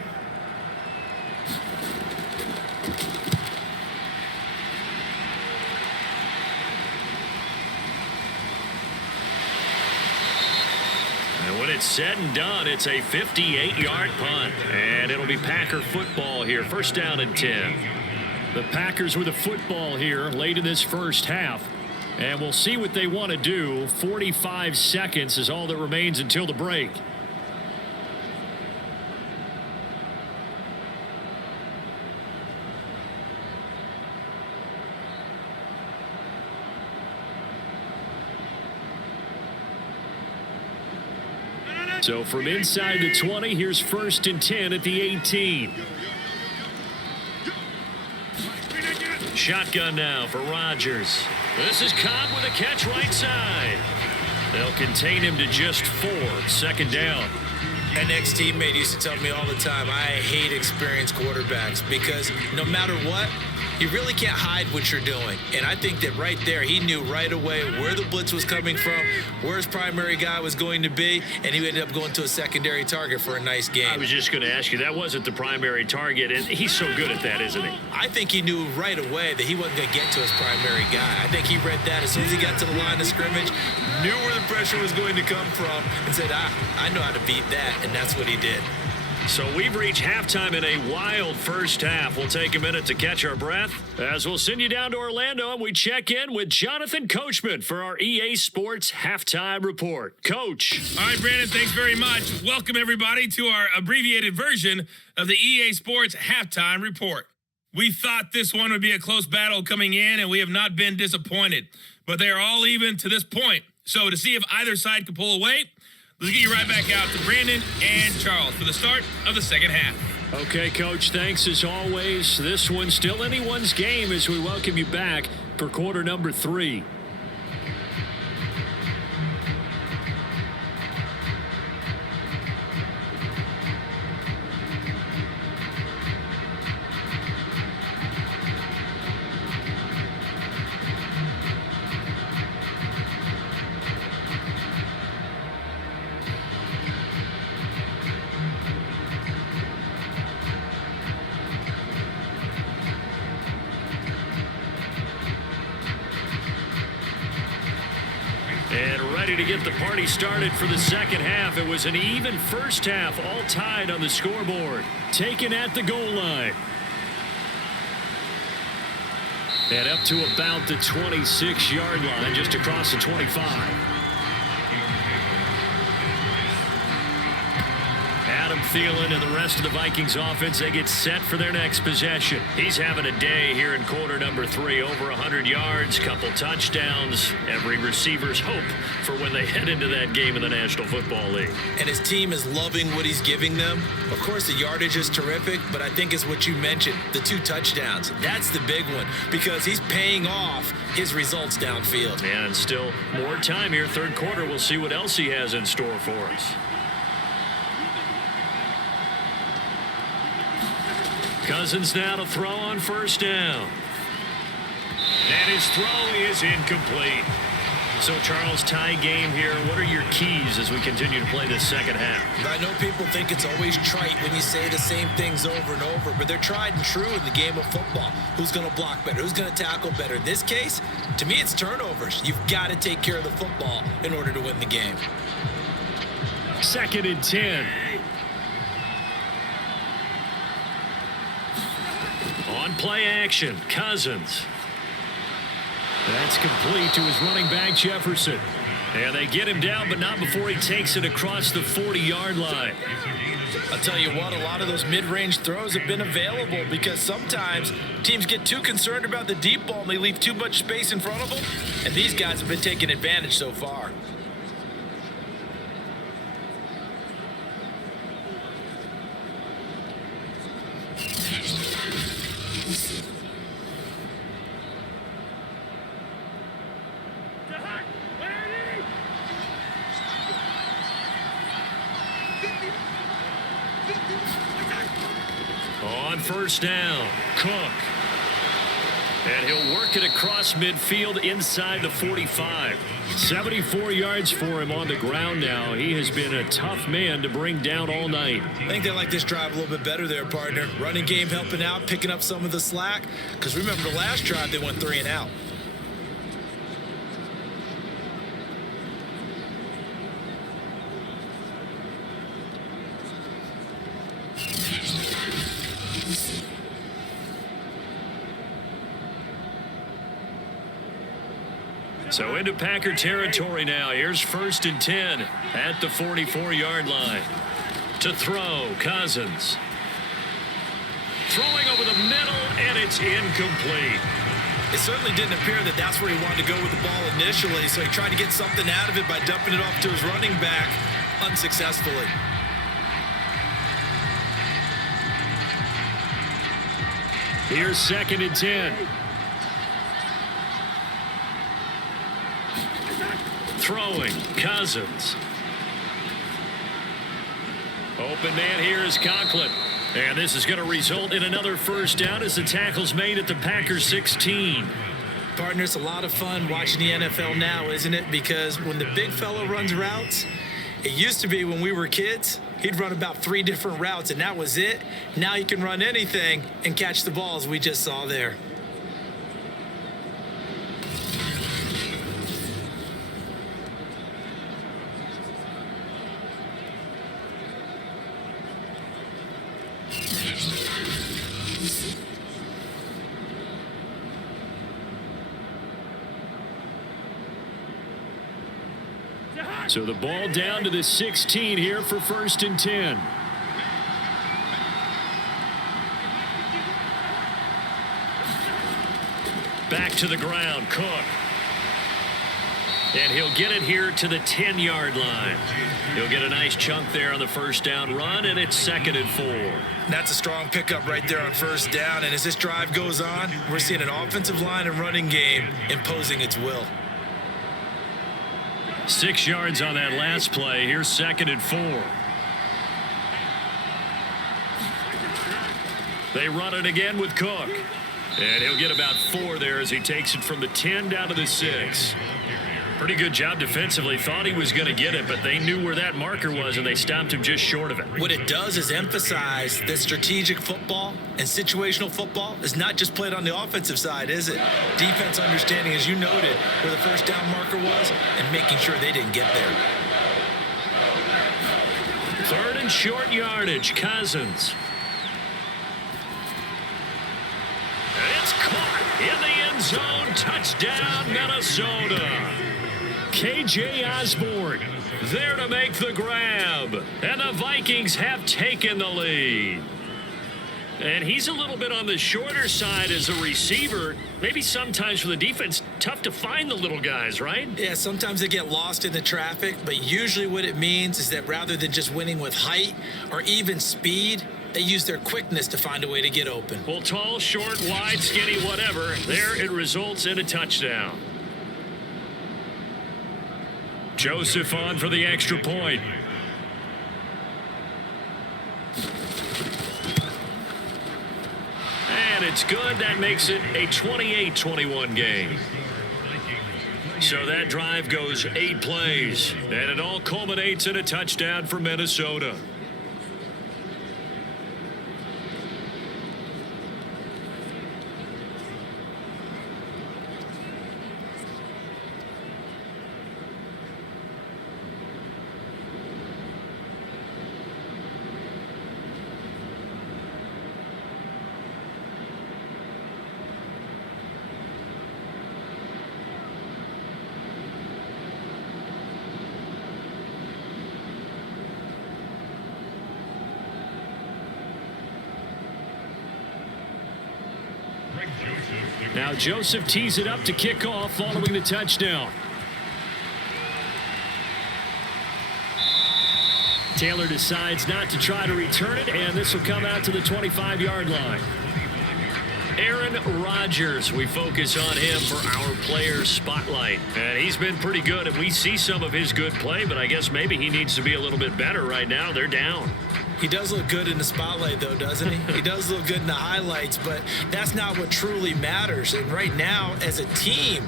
And when it's said and done, it's a 58-yard punt. And it'll be Packer football here. 1st down and 10. The Packers with a football here late in this first half. And we'll see what they want to do. 45 seconds is all that remains until the break. So from inside the 20, here's 1st and 10 at the 18. Shotgun now for Rodgers. This is Cobb with a catch right side. They'll contain him to just 4. 2nd down. An ex-teammate used to tell me all the time, I hate experienced quarterbacks because no matter what, you really can't hide what you're doing. And I think that right there, he knew right away where the blitz was coming from, where his primary guy was going to be, and he ended up going to a secondary target for a nice game. I was just going to ask you, that wasn't the primary target, and he's so good at that, isn't he? I think he knew right away that he wasn't going to get to his primary guy. I think he read that as soon as he got to the line of scrimmage, knew where the pressure was going to come from, and said, I know how to beat that, and that's what he did. So we've reached halftime in a wild first half. We'll take a minute to catch our breath as we'll send you down to Orlando and we check in with Jonathan Coachman for our EA Sports Halftime Report. Coach. All right, Brandon, thanks very much. Welcome, everybody, to our abbreviated version of the EA Sports Halftime Report. We thought this one would be a close battle coming in, and we have not been disappointed. But they are all even to this point. So to see if either side can pull away, let's get you right back out to Brandon and Charles for the start of the 2nd half. Okay, Coach, thanks as always. This one's still anyone's game as we welcome you back for quarter number 3. And ready to get the party started for the 2nd half. It was an even first half, all tied on the scoreboard. Taken at the goal line. And up to about the 26-yard line, just across the 25. Adam Thielen and the rest of the Vikings offense, they get set for their next possession. He's having a day here in quarter number 3. Over 100 yards, couple touchdowns. Every receiver's hope for when they head into that game in the National Football League. And his team is loving what he's giving them. Of course, the yardage is terrific, but I think it's what you mentioned, the 2 touchdowns. That's the big one because he's paying off his results downfield. And still more time here, third quarter. We'll see what else he has in store for us. Cousins now to throw on first down. And his throw is incomplete. So, Charles, tie game here. What are your keys as we continue to play this second half? I know people think it's always trite when you say the same things over and over, but they're tried and true in the game of football. Who's going to block better? Who's going to tackle better? In this case, to me, it's turnovers. You've got to take care of the football in order to win the game. 2nd and 10. On play action, Cousins. That's complete to his running back, Jefferson. And they get him down, but not before he takes it across the 40-yard line. I'll tell you what, a lot of those mid-range throws have been available because sometimes teams get too concerned about the deep ball and they leave too much space in front of them. And these guys have been taking advantage so far. On first down, Cook. And he'll work it across midfield inside the 45. 74 yards for him on the ground now. He has been a tough man to bring down all night. I think they like this drive a little bit better there, partner. Running game helping out, picking up some of the slack. Because remember the last drive, they went 3 and out. So into Packer territory now. Here's 1st and 10 at the 44-yard line. To throw, Cousins. Throwing over the middle, and it's incomplete. It certainly didn't appear that that's where he wanted to go with the ball initially, so he tried to get something out of it by dumping it off to his running back unsuccessfully. Here's 2nd and 10. Throwing, Cousins. Open man here is Conklin. And this is going to result in another first down as the tackle's made at the Packers 16. Partner, it's a lot of fun watching the NFL now, isn't it? Because when the big fella runs routes, it used to be when we were kids, he'd run about 3 different routes, and that was it. Now he can run anything and catch the balls we just saw there. So the ball down to the 16 here for 1st and 10. Back to the ground, Cook. And he'll get it here to the 10-yard line. He'll get a nice chunk there on the first down run, and it's 2nd and 4. That's a strong pickup right there on first down, and as this drive goes on, we're seeing an offensive line and running game imposing its will. 6 yards on that last play. Here's 2nd and 4. They run it again with Cook. And he'll get about 4 there as he takes it from the 10 down to the 6. Pretty good job defensively. Thought he was going to get it, but they knew where that marker was, and they stopped him just short of it. What it does is emphasize that strategic football and situational football is not just played on the offensive side, is it? Defense understanding, as you noted, where the first down marker was and making sure they didn't get there. 3rd and short yardage, Cousins. It's caught in the end zone. Touchdown, Minnesota. KJ Osborne there to make the grab. And the Vikings have taken the lead. And he's a little bit on the shorter side as a receiver. Maybe sometimes for the defense, tough to find the little guys, right? Yeah, sometimes they get lost in the traffic, but usually what it means is that rather than just winning with height or even speed, they use their quickness to find a way to get open. Well, tall, short, wide, skinny, whatever, there it results in a touchdown. Joseph on for the extra point. And it's good. That makes it a 28-21 game. So that drive goes 8 plays, and it all culminates in a touchdown for Minnesota. Now Joseph tees it up to kick off following the touchdown. Taylor decides not to try to return it, and this will come out to the 25-yard line. Aaron Rodgers, we focus on him for our player spotlight. And he's been pretty good, and we see some of his good play, but I guess maybe he needs to be a little bit better right now. They're down. He does look good in the spotlight, though, doesn't he? He does look good in the highlights, but that's not what truly matters. And right now, as a team,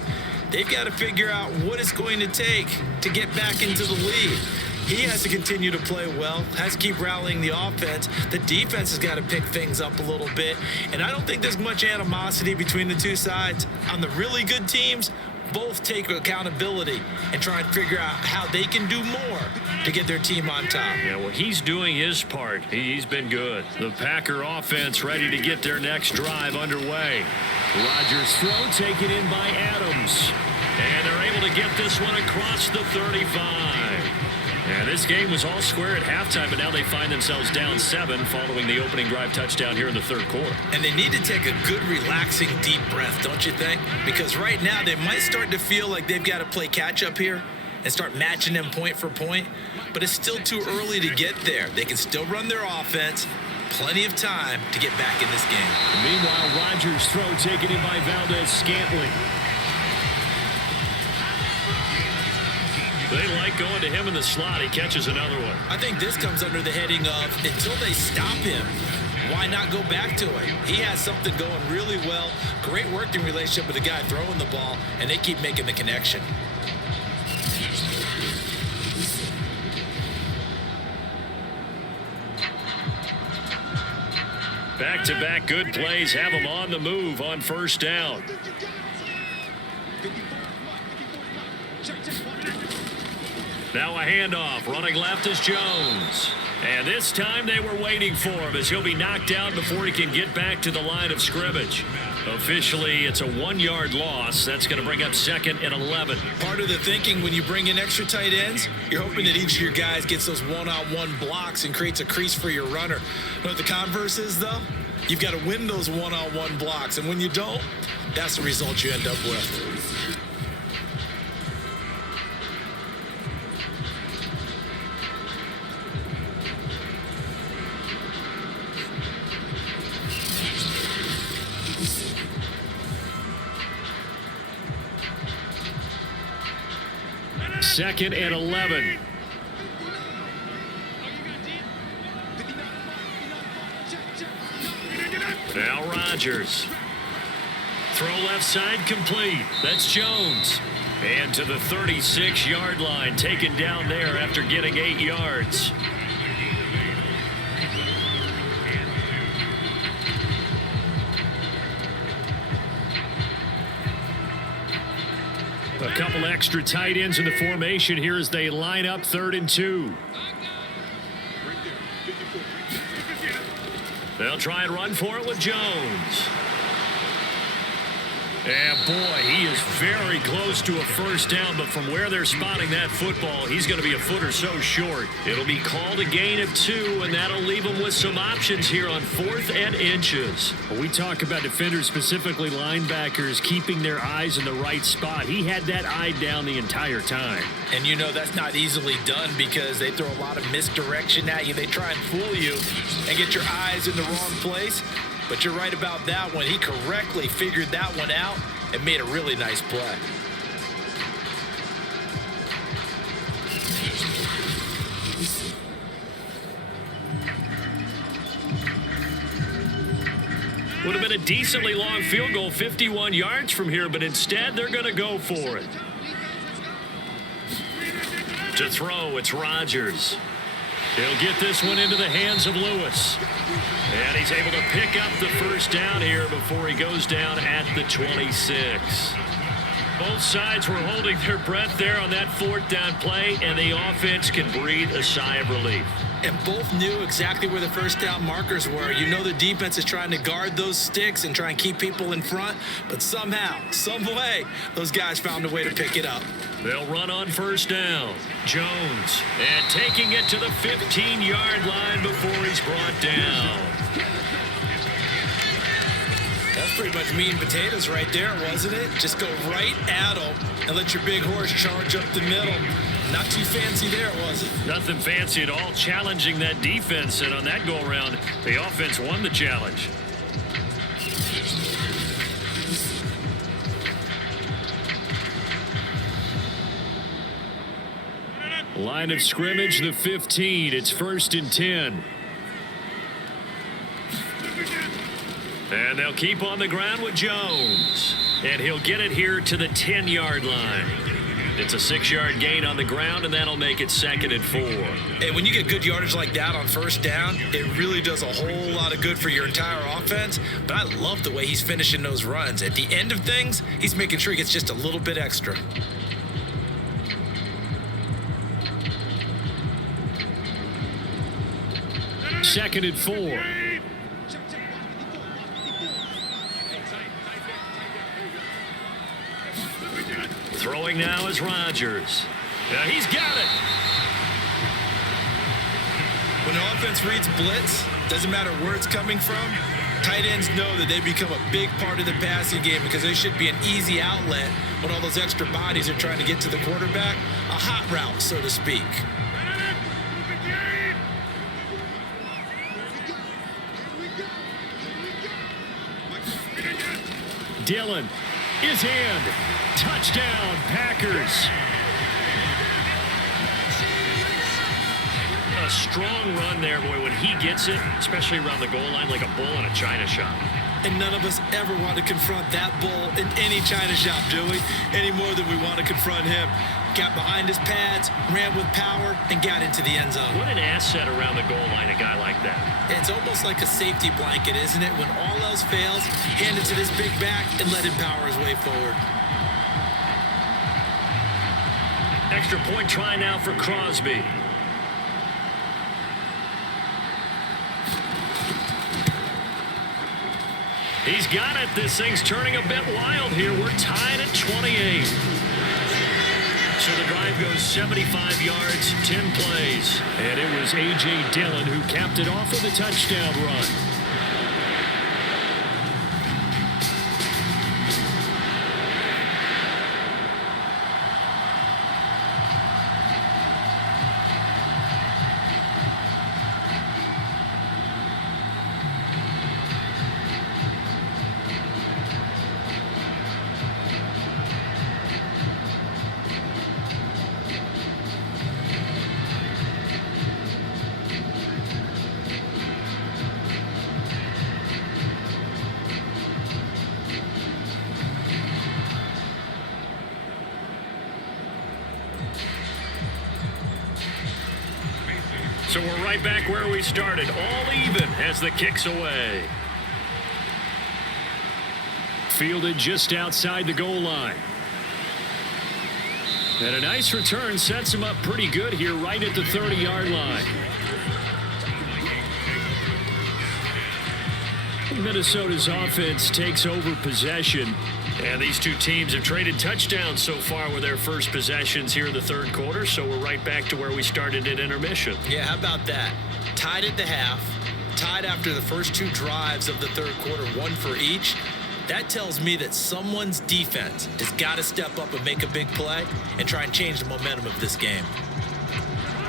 they've got to figure out what it's going to take to get back into the lead. He has to continue to play well, has to keep rallying the offense. The defense has got to pick things up a little bit. And I don't think there's much animosity between the two sides. On the really good teams, both take accountability and try and figure out how they can do more to get their team on top. Yeah, well, he's doing his part. He's been good. The Packer offense ready to get their next drive underway. Rodgers' throw taken in by Adams. And they're able to get this one across the 35. And this game was all square at halftime, but now they find themselves down 7 following the opening drive touchdown here in the third quarter. And they need to take a good, relaxing, deep breath, don't you think? Because right now they might start to feel like they've got to play catch-up here and start matching them point for point. But it's still too early to get there. They can still run their offense. Plenty of time to get back in this game. Meanwhile, Rodgers' throw taken in by Valdez-Scantling. They like going to him in the slot. He catches another one. I think this comes under the heading of until they stop him, why not go back to it? He has something going really well. Great working relationship with the guy throwing the ball, and they keep making the connection. Back-to-back good plays have him on the move on first down. Now a handoff. Running left is Jones. And this time they were waiting for him as he'll be knocked out before he can get back to the line of scrimmage. Officially, it's a 1-yard loss. That's going to bring up 2nd and 11. Part of the thinking when you bring in extra tight ends, you're hoping that each of your guys gets those one-on-one blocks and creates a crease for your runner. But what the converse is, though? You've got to win those one-on-one blocks. And when you don't, that's the result you end up with. Second and 11. Now Rodgers. Throw left side complete. That's Jones. And to the 36-yard line, taken down there after getting 8 yards. A couple extra tight ends in the formation here as they line up 3rd and 2. They'll try and run for it with Jones. And boy, he is very close to a first down, but from where they're spotting that football, he's going to be a foot or so short. It'll be called a gain of 2, and that'll leave him with some options here on 4th and inches. When we talk about defenders, specifically linebackers, keeping their eyes in the right spot, he had that eye down the entire time. And you know that's not easily done because they throw a lot of misdirection at you. They try and fool you and get your eyes in the wrong place. But you're right about that one. He correctly figured that one out and made a really nice play. Would have been a decently long field goal, 51 yards from here, but instead they're going to go for it. To throw, it's Rodgers. He'll get this one into the hands of Lewis. And he's able to pick up the first down here before he goes down at the 26. Both sides were holding their breath there on that 4th down play, and the offense can breathe a sigh of relief. And both knew exactly where the first down markers were. You know the defense is trying to guard those sticks and try and keep people in front, but somehow, some way, those guys found a way to pick it up. They'll run on first down. Jones, and taking it to the 15-yard line before he's brought down. That's pretty much meat and potatoes right there, wasn't it? Just go right at them and let your big horse charge up the middle. Not too fancy there, was it? Nothing fancy at all, challenging that defense, and on that go-around, the offense won the challenge. Line of scrimmage, the 15. It's 1st and 10. And they'll keep on the ground with Jones. And he'll get it here to the 10-yard line. It's a 6-yard gain on the ground, and that'll make it 2nd and 4. And when you get good yardage like that on first down, it really does a whole lot of good for your entire offense. But I love the way he's finishing those runs. At the end of things, he's making sure he gets just a little bit extra. Second and 4. Throwing now is Rodgers. He's got it. When the offense reads blitz, doesn't matter where it's coming from, tight ends know that they become a big part of the passing game because they should be an easy outlet when all those extra bodies are trying to get to the quarterback. A hot route, so to speak. Dillon is in. Touchdown, Packers. A strong run there, boy, when he gets it, especially around the goal line, like a bull in a china shop. And none of us ever want to confront that bull in any china shop, do we? Any more than we want to confront him. Got behind his pads, ran with power, and got into the end zone. What an asset around the goal line, a guy like that. It's almost like a safety blanket, isn't it? When all else fails, hand it to this big back and let him power his way forward. Extra point try now for Crosby. He's got it. This thing's turning a bit wild here. We're tied at 28. So the drive goes 75 yards, 10 plays. And it was A.J. Dillon who capped it off with a touchdown run. So we're right back where we started, all even as the kick's away. Fielded just outside the goal line. And a nice return sets him up pretty good here right at the 30-yard line. Minnesota's offense takes over possession. And these two teams have traded touchdowns so far with their first possessions here in the third quarter, so we're right back to where we started at intermission. Yeah, how about that? Tied at the half, tied after the first two drives of the third quarter, one for each. That tells me that someone's defense has got to step up and make a big play and try and change the momentum of this game.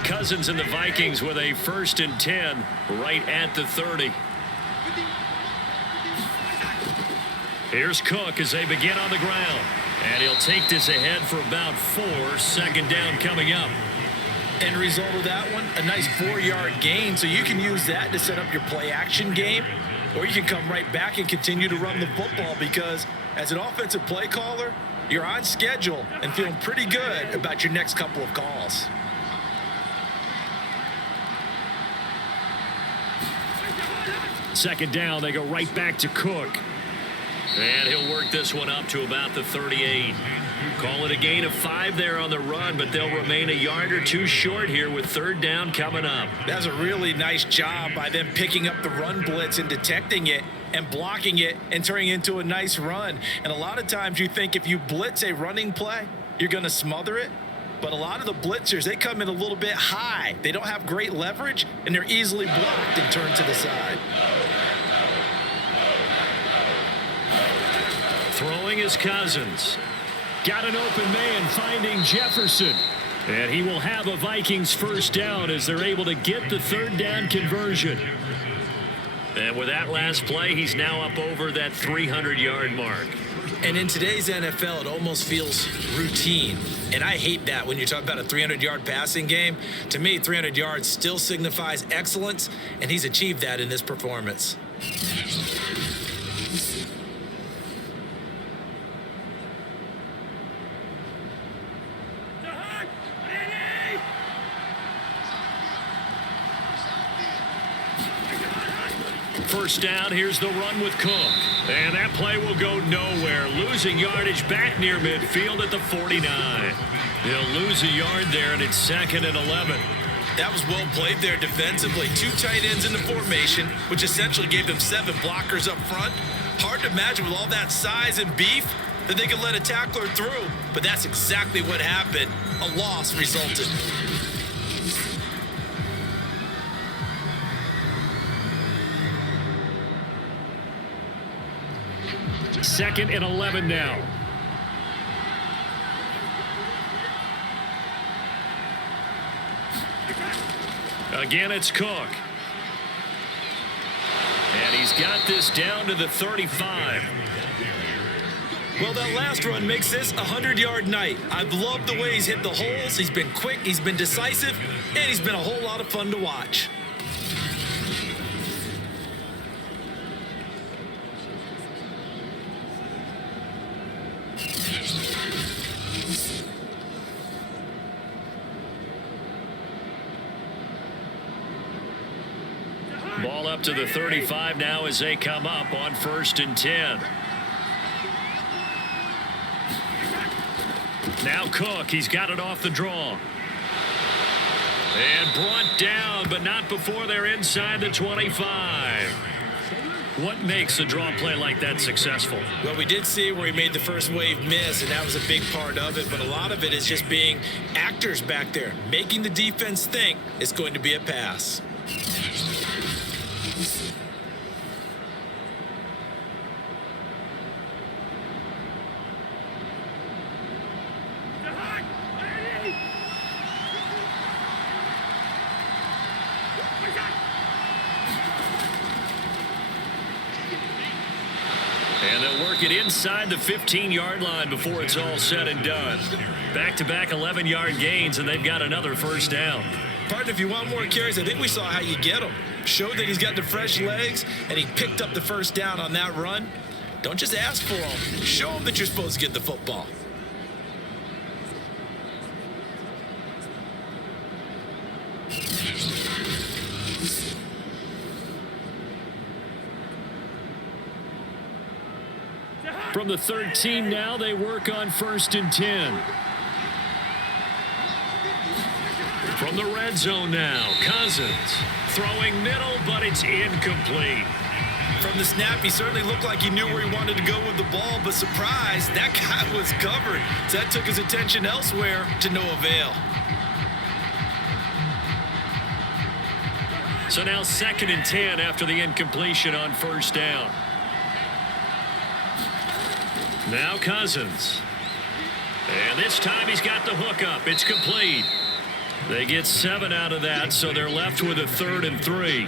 Cousins and the Vikings with a 1st and 10 right at the 30. Here's Cook as they begin on the ground. And he'll take this ahead for about 4. 2nd down coming up. End result of that one, a nice 4-yard gain. So you can use that to set up your play action game, or you can come right back and continue to run the football, because as an offensive play caller, you're on schedule and feeling pretty good about your next couple of calls. Second down, they go right back to Cook. And he'll work this one up to about the 38. Call it a gain of 5 there on the run, but they'll remain a yard or 2 short here with 3rd down coming up. That's a really nice job by them picking up the run blitz and detecting it and blocking it and turning it into a nice run. And a lot of times you think if you blitz a running play, you're going to smother it. But a lot of the blitzers, they come in a little bit high. They don't have great leverage, and they're easily blocked and turned to the side. Throwing is Cousins. Got an open man finding Jefferson. And he will have a Vikings 1st down as they're able to get the 3rd down conversion. And with that last play, he's now up over that 300-yard mark. And in today's NFL, it almost feels routine. And I hate that when you talk about a 300-yard passing game. To me, 300 yards still signifies excellence, and he's achieved that in this performance. First down, here's the run with Cook. And that play will go nowhere. Losing yardage back near midfield at the 49. He'll lose a yard there, and it's 2nd and 11. That was well played there defensively. 2 tight ends in the formation, which essentially gave them 7 blockers up front. Hard to imagine with all that size and beef that they could let a tackler through. But that's exactly what happened. A loss resulted. 2nd and 11 now. Again, it's Cook. And he's got this down to the 35. Well, that last run makes this a 100-yard night. I've loved the way he's hit the holes. He's been quick, he's been decisive, and he's been a whole lot of fun to watch. Ball up to the 35 now as they come up on 1st and 10. Now Cook, he's got it off the draw. And brought down, but not before they're inside the 25. What makes a draw play like that successful? Well, we did see where he made the first wave miss, and that was a big part of it. But a lot of it is just being actors back there, making the defense think it's going to be a pass. And they'll work it inside the 15-yard line before it's all said and done. Back-to-back 11-yard gains, and they've got another 1st down. Partner, if you want more carries, I think we saw how you get them. Showed that he's got the fresh legs, and he picked up the 1st down on that run. Don't just ask for them. Show them that you're supposed to get the football. From the 13 now, they work on 1st and 10. From the red zone now, Cousins throwing middle, but it's incomplete. From the snap, he certainly looked like he knew where he wanted to go with the ball, but surprise, that guy was covered. So that took his attention elsewhere to no avail. So now 2nd and 10 after the incompletion on first down. Now Cousins. And this time he's got the hook up. It's complete. They get 7 out of that, so they're left with a 3rd and 3.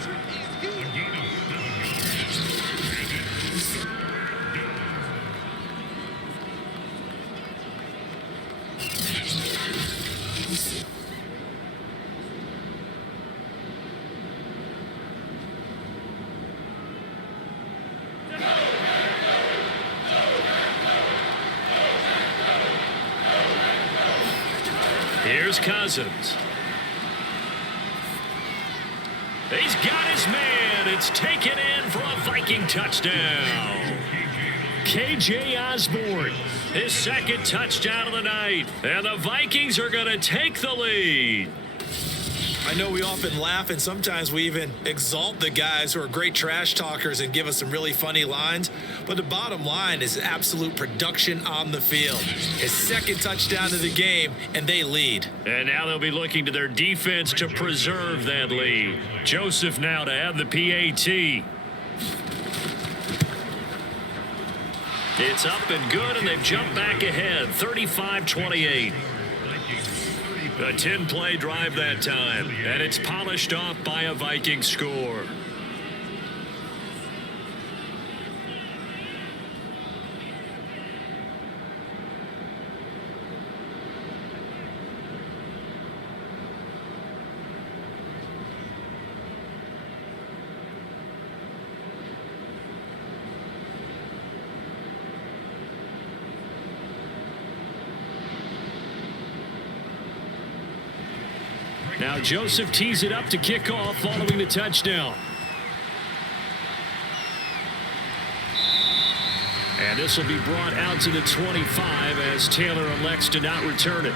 Here's Cousins. He's got his man. It's taken in for a Viking touchdown. KJ Osborne, his 2nd touchdown of the night. And the Vikings are going to take the lead. I know we often laugh and sometimes we even exalt the guys who are great trash talkers and give us some really funny lines. But the bottom line is absolute production on the field. His 2nd touchdown of the game, and they lead. And now they'll be looking to their defense to preserve that lead. Joseph now to have the PAT. It's up and good, and they've jumped back ahead, 35-28. A 10-play drive that time, and it's polished off by a Viking score. Now Joseph tees it up to kick off following the touchdown. And this will be brought out to the 25 as Taylor elects to not return it.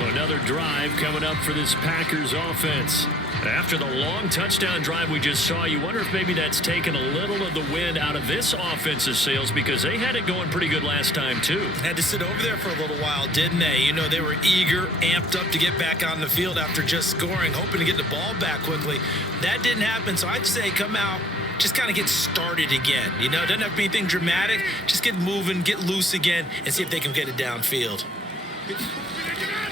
Another drive coming up for this Packers offense. After the long touchdown drive we just saw, you wonder if maybe that's taken a little of the wind out of this offense's sails because they had it going pretty good last time too. Had to sit over there for a little while, didn't they? You know, they were eager, amped up to get back on the field after just scoring, hoping to get the ball back quickly. That didn't happen, so I'd say come out, just kind of get started again. You know, doesn't have to be anything dramatic. Just get moving, get loose again, and see if they can get it downfield.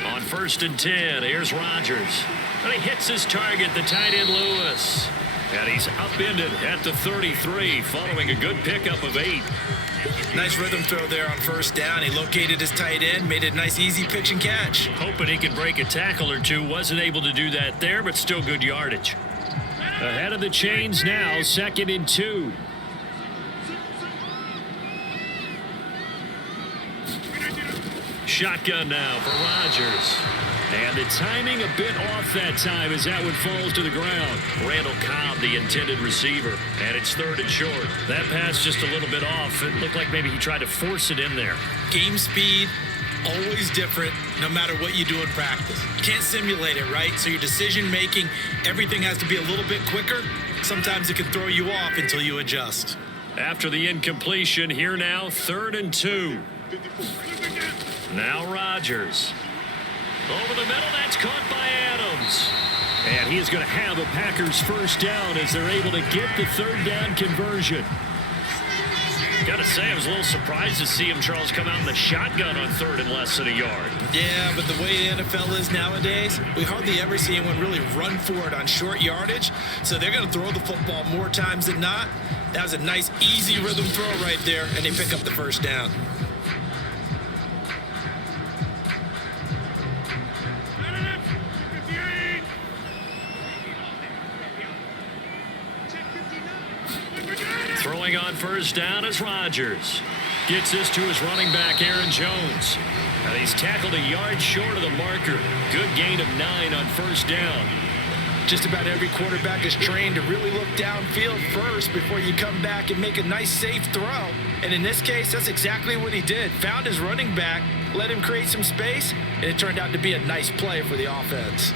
On 1st and 10, here's Rodgers. And he hits his target, the tight end Lewis. And he's upended at the 33, following a good pickup of 8. Nice rhythm throw there on 1st down. He located his tight end, made it a nice, easy pitch and catch. Hoping he could break a tackle or two. Wasn't able to do that there, but still good yardage. Ahead of the chains now, 2nd and 2. Shotgun now for Rodgers. And the timing a bit off that time as that one falls to the ground. Randall Cobb, the intended receiver. And it's 3rd and short. That pass just a little bit off. It looked like maybe he tried to force it in there. Game speed, always different, no matter what you do in practice. You can't simulate it, right? So your decision making, everything has to be a little bit quicker. Sometimes it can throw you off until you adjust. After the incompletion, here now, 3rd and 2. Now Rodgers. Over the middle, that's caught by Adams. And he is going to have a Packers 1st down as they're able to get the 3rd down conversion. Got to say, I was a little surprised to see him, Charles, come out in the shotgun on 3rd and less than a yard. Yeah, but the way the NFL is nowadays, we hardly ever see anyone really run for it on short yardage. So they're going to throw the football more times than not. That was a nice, easy rhythm throw right there, and they pick up the 1st down. Throwing on 1st down is Rodgers. Gets this to his running back, Aaron Jones. And he's tackled a yard short of the marker. Good gain of 9 on 1st down. Just about every quarterback is trained to really look downfield first before you come back and make a nice, safe throw. And in this case, that's exactly what he did. Found his running back, let him create some space, and it turned out to be a nice play for the offense.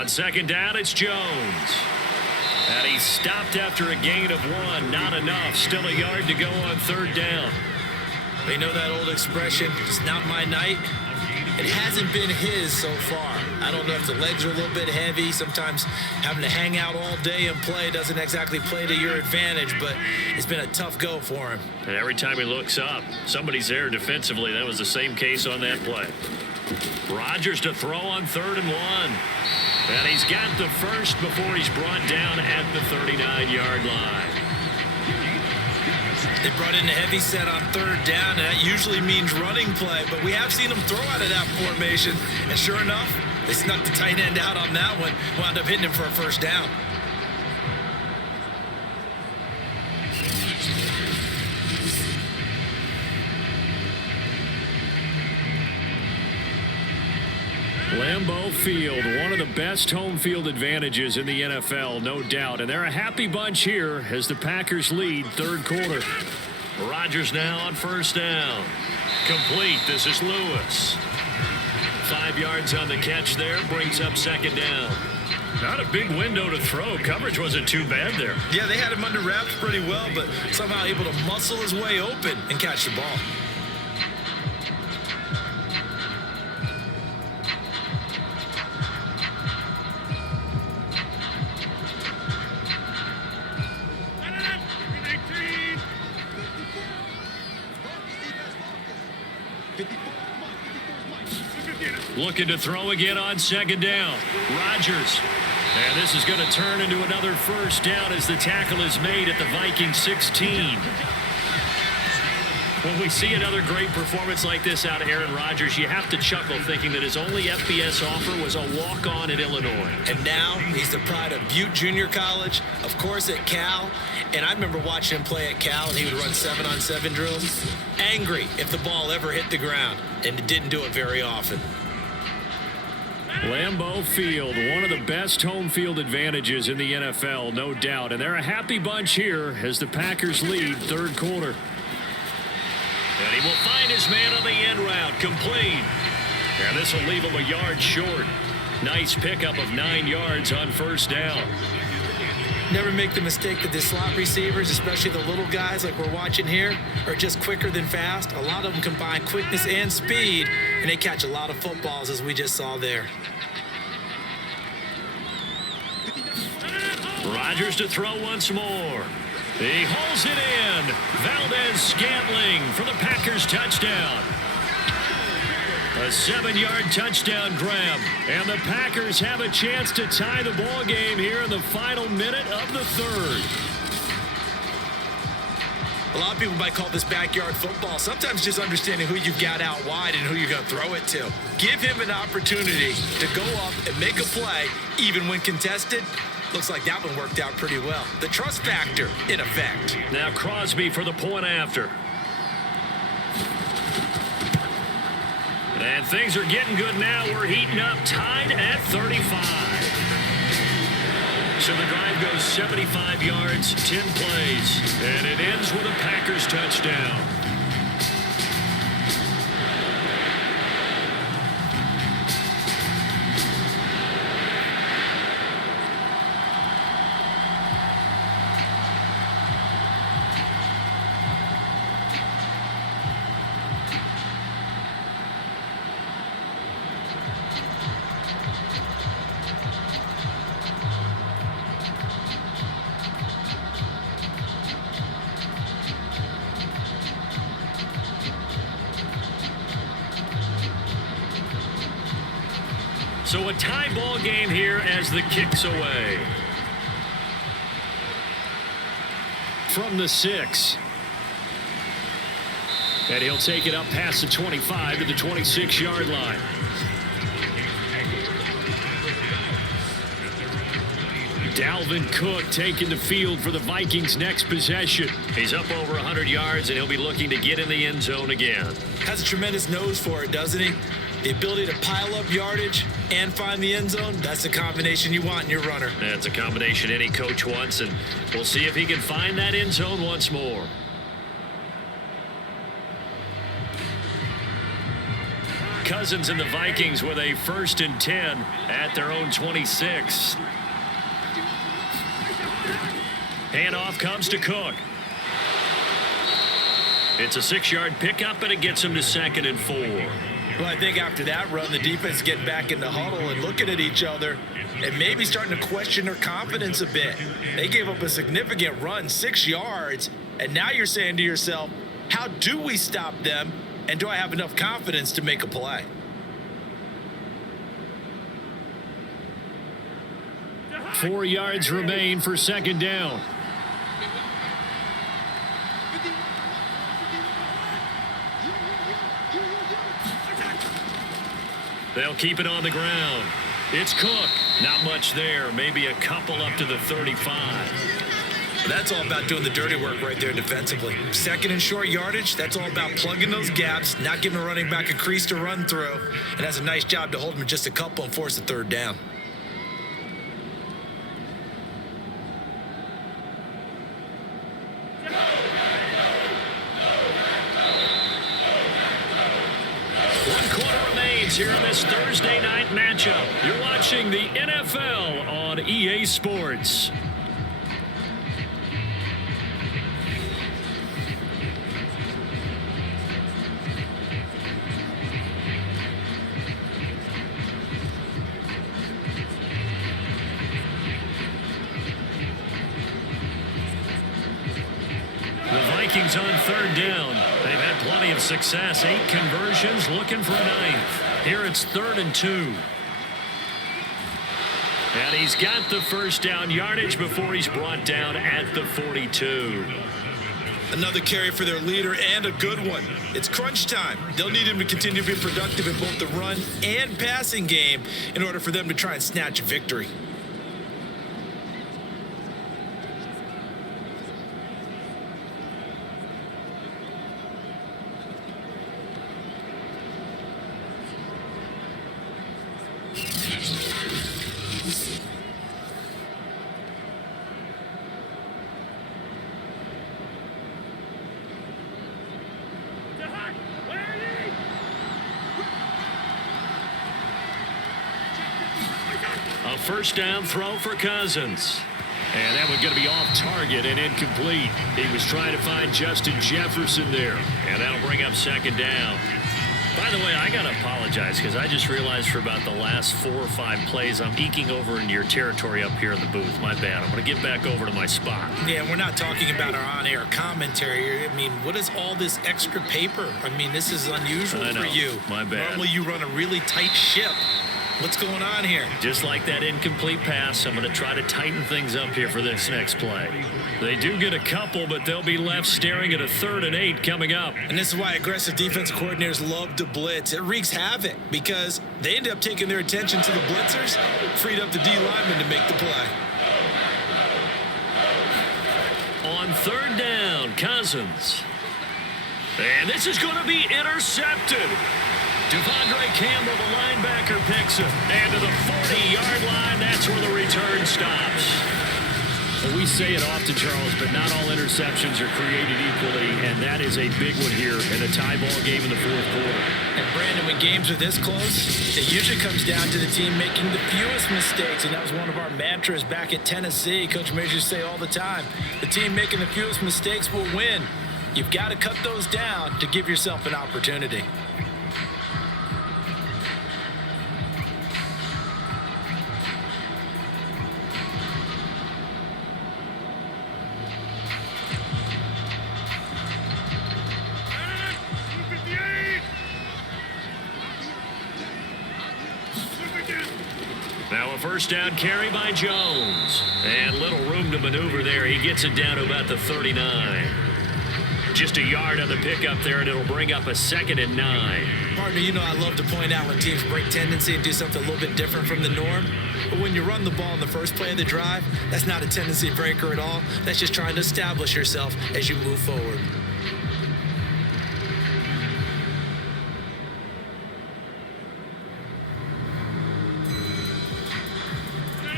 On second down, it's Jones. And he's stopped after a gain of 1. Not enough. Still a yard to go on third down. They know that old expression, it's not my night. It hasn't been his so far. I don't know if the legs are a little bit heavy. Sometimes having to hang out all day and play doesn't exactly play to your advantage, but it's been a tough go for him. And every time he looks up, somebody's there defensively. That was the same case on that play. Rodgers to throw on 3rd and 1. And he's got the first before he's brought down at the 39-yard line. They brought in a heavy set on 3rd down, and that usually means running play, but we have seen them throw out of that formation, and sure enough, they snuck the tight end out on that one, wound up hitting him for a first down. Lambeau Field, one of the best home field advantages in the NFL, no doubt. And they're a happy bunch here as the Packers lead 3rd quarter. Rodgers now on 1st down. Complete. This is Lewis. 5 yards on the catch there. Brings up 2nd down. Not a big window to throw. Coverage wasn't too bad there. Yeah, they had him under wraps pretty well, but somehow able to muscle his way open and catch the ball. Looking to throw again on 2nd down. Rodgers. And this is going to turn into another first down as the tackle is made at the Viking 16. When we see another great performance like this out of Aaron Rodgers, you have to chuckle thinking that his only FBS offer was a walk-on at Illinois. And now he's the pride of Butte Junior College, of course at Cal. And I remember watching him play at Cal, and he would run 7-on-7 drills. Angry if the ball ever hit the ground, and it didn't do it very often. Lambeau Field, one of the best home field advantages in the NFL, no doubt. And they're a happy bunch here as the Packers lead 3rd quarter. And he will find his man on the end route, complete. And this will leave him a yard short. Nice pickup of 9 yards on 1st down. Never make the mistake that the slot receivers, especially the little guys like we're watching here, are just quicker than fast. A lot of them combine quickness and speed, and they catch a lot of footballs, as we just saw there. Rodgers to throw once more. He hauls it in. Valdez-Scantling for the Packers touchdown. A 7-yard touchdown grab. And the Packers have a chance to tie the ball game here in the final minute of the 3rd. A lot of people might call this backyard football. Sometimes just understanding who you've got out wide and who you're going to throw it to. Give him an opportunity to go up and make a play, even when contested. Looks like that one worked out pretty well. The trust factor in effect. Now Crosby for the point after. And things are getting good now. We're heating up, tied at 35. So the drive goes 75 yards, 10 plays. And it ends with a Packers touchdown. So a tie ball game here as the kick's away. From the 6. And he'll take it up past the 25 to the 26-yard line. Dalvin Cook taking the field for the Vikings' next possession. He's up over 100 yards, and he'll be looking to get in the end zone again. Has a tremendous nose for it, doesn't he? The ability to pile up yardage and find the end zone, that's the combination you want in your runner. That's a combination any coach wants, and we'll see if he can find that end zone once more. Cousins and the Vikings with a 1st and 10 at their own 26. Handoff comes to Cook. It's a 6-yard pickup, and it gets him to 2nd and 4. Well, I think after that run, the defense getting back in the huddle and looking at each other and maybe starting to question their confidence a bit. They gave up a significant run, 6 yards, and now you're saying to yourself, how do we stop them, and do I have enough confidence to make a play? Four yards remain for 2nd down. They'll keep it on the ground. It's Cook. Not much there. Maybe a couple up to the 35. That's all about doing the dirty work right there defensively. 2nd and short yardage, that's all about plugging those gaps, not giving a running back a crease to run through, and that's a nice job to hold him just a couple and force a 3rd down. Here in this Thursday night matchup. You're watching the NFL on EA Sports. The Vikings on 3rd down. They've had plenty of success. 8 conversions, looking for a 9th. Here it's 3rd and 2. And he's got the 1st down yardage before he's brought down at the 42. Another carry for their leader and a good one. It's crunch time. They'll need him to continue to be productive in both the run and passing game in order for them to try and snatch a victory. A 1st down throw for Cousins. And that was going to be off target and incomplete. He was trying to find Justin Jefferson there. And that'll bring up 2nd down. By the way, I got to apologize because I just realized for about the last 4 or 5 plays, I'm eking over into your territory up here in the booth. My bad. I'm going to get back over to my spot. Yeah, we're not talking about our on-air commentary. I mean, what is all this extra paper? I mean, this is unusual for you. My bad. Normally you run a really tight ship. What's going on here? Just like that incomplete pass, I'm going to try to tighten things up here for this next play. They do get a couple, but they'll be left staring at a 3rd and 8 coming up. And this is why aggressive defensive coordinators love to blitz. It wreaks havoc because they end up taking their attention to the blitzers, freed up the D lineman to make the play. On 3rd down, Cousins. And this is going to be intercepted. Devondre Campbell, the linebacker, picks him. And to the 40-yard line, that's where the return stops. Well, we say it often, Charles, but not all interceptions are created equally, and that is a big one here in a tie ball game in the 4th quarter. And Brandon, when games are this close, it usually comes down to the team making the fewest mistakes, and that was one of our mantras back at Tennessee. Coach Major used to say all the time, the team making the fewest mistakes will win. You've got to cut those down to give yourself an opportunity. Now a 1st down carry by Jones. And little room to maneuver there. He gets it down to about the 39. Just a yard on the pickup there, and it'll bring up a 2nd and 9. Partner, you know I love to point out when teams break tendency and do something a little bit different from the norm. But when you run the ball in the first play of the drive, that's not a tendency breaker at all. That's just trying to establish yourself as you move forward.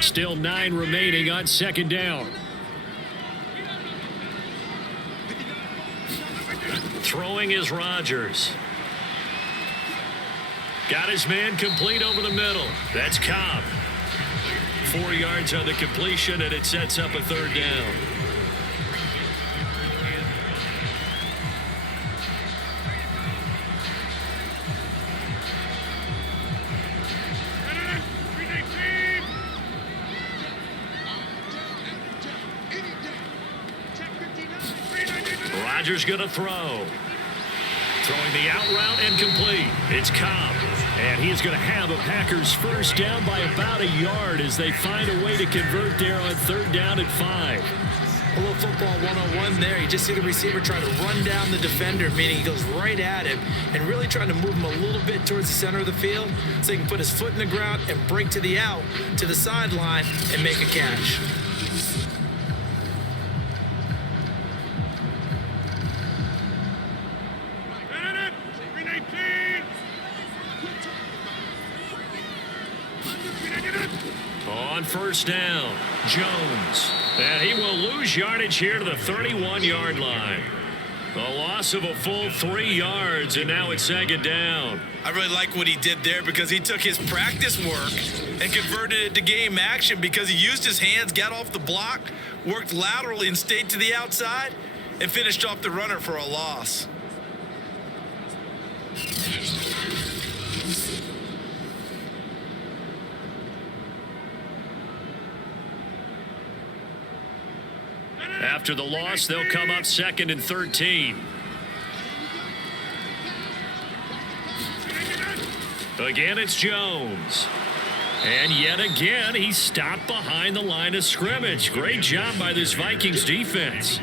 Still 9 remaining on 2nd down. Throwing is Rodgers. Got his man complete over the middle. That's Cobb. 4 yards on the completion, and it sets up a third down. Rodgers going to throw. Throwing the out route and complete. It's Cobb. And he is going to have a Packers first down by about a yard as they find a way to convert there on third down and 5. A little football 101 there. You just see the receiver trying to run down the defender, meaning he goes right at him and really trying to move him a little bit towards the center of the field so he can put his foot in the ground and break to the out, to the sideline, and make a catch. On first down, Jones. And he will lose yardage here to the 31-yard line. A loss of a full 3 yards, and now it's second down. I really like what he did there because he took his practice work and converted it to game action because he used his hands, got off the block, worked laterally and stayed to the outside, and finished off the runner for a loss. After the loss, they'll come up 2nd and 13. Again, it's Jones. And yet again, he stopped behind the line of scrimmage. Great job by this Vikings defense.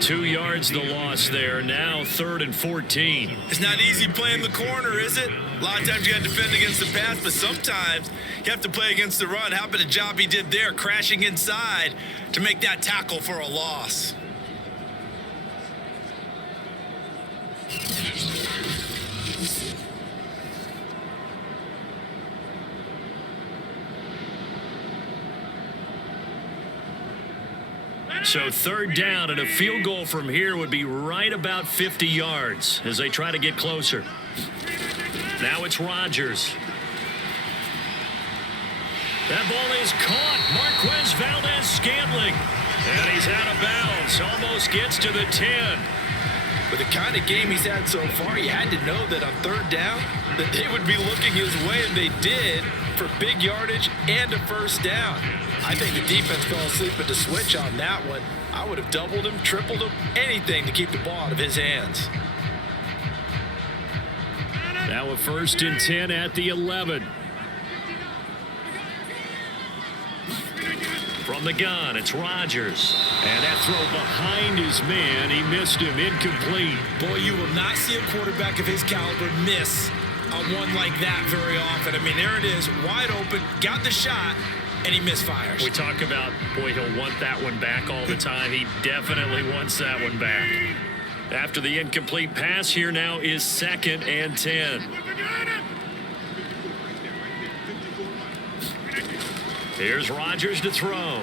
2 yards the loss there. Now 3rd and 14. It's not easy playing the corner, is it? A lot of times you got to defend against the pass, but sometimes you have to play against the run. How about the job he did there, crashing inside to make that tackle for a loss? So 3rd down, and a field goal from here would be right about 50 yards as they try to get closer. Now it's Rodgers. That ball is caught. Marquez Valdez-Scantling. And he's out of bounds. Almost gets to the 10. With the kind of game he's had so far, you had to know that on 3rd down that they would be looking his way, and they did, for big yardage and a first down. I think the defense fell asleep at the switch on that one. I would have doubled him, tripled him, anything to keep the ball out of his hands. Now a 1st and 10 at the 11. From the gun, it's Rodgers. And that throw behind his man, he missed him, incomplete. Boy, you will not see a quarterback of his caliber miss on one like that very often. I mean, there it is, wide open, got the shot, and he misfires. We talk about, boy, he'll want that one back all the time. He definitely wants that one back. After the incomplete pass, here now is 2nd and 10. Here's Rodgers to throw.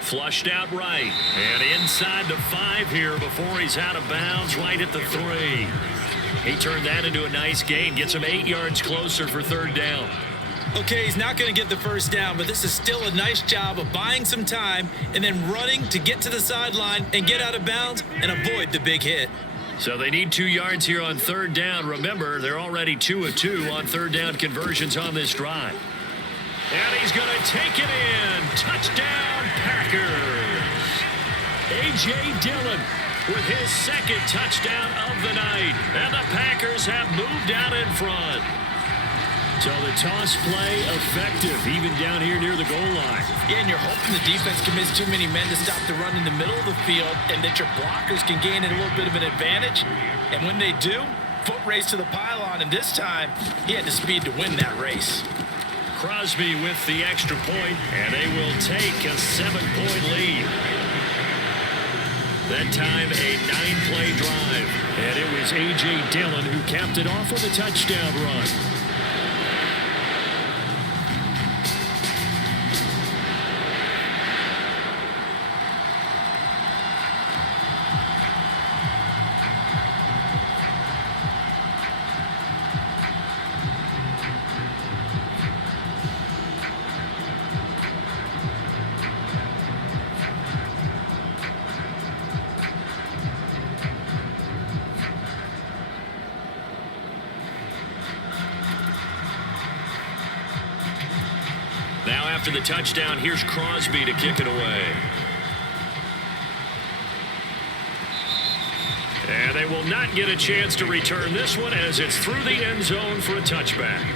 Flushed out right. And inside the 5 here before he's out of bounds, right at the 3. He turned that into a nice gain. Gets him 8 yards closer for 3rd down. Okay, he's not going to get the first down, but this is still a nice job of buying some time and then running to get to the sideline and get out of bounds and avoid the big hit. So they need 2 yards here on 3rd down. Remember, they're already 2 of 2 on 3rd down conversions on this drive. And he's going to take it in. Touchdown, Packers. A.J. Dillon with his 2nd touchdown of the night. And the Packers have moved out in front. So the toss play effective, even down here near the goal line. Yeah, and you're hoping the defense commits too many men to stop the run in the middle of the field and that your blockers can gain a little bit of an advantage. And when they do, foot race to the pylon, and this time he had the speed to win that race. Crosby with the extra point, and they will take a 7-point lead. That time a 9-play drive, and it was A.J. Dillon who capped it off with a touchdown run. Now after the touchdown, here's Crosby to kick it away. And they will not get a chance to return this one as it's through the end zone for a touchback.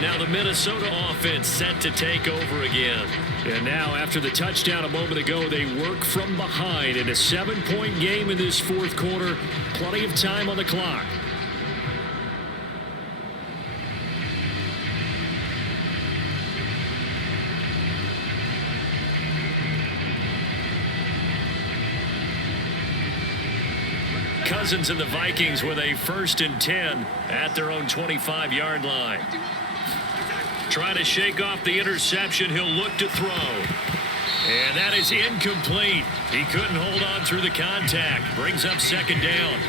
Now the Minnesota offense set to take over again. And now after the touchdown a moment ago, they work from behind in a 7-point game in this fourth quarter. Plenty of time on the clock. Cousins and the Vikings with a 1st and 10 at their own 25-yard line. Trying to shake off the interception. He'll look to throw. And that is incomplete. He couldn't hold on through the contact. Brings up 2nd down.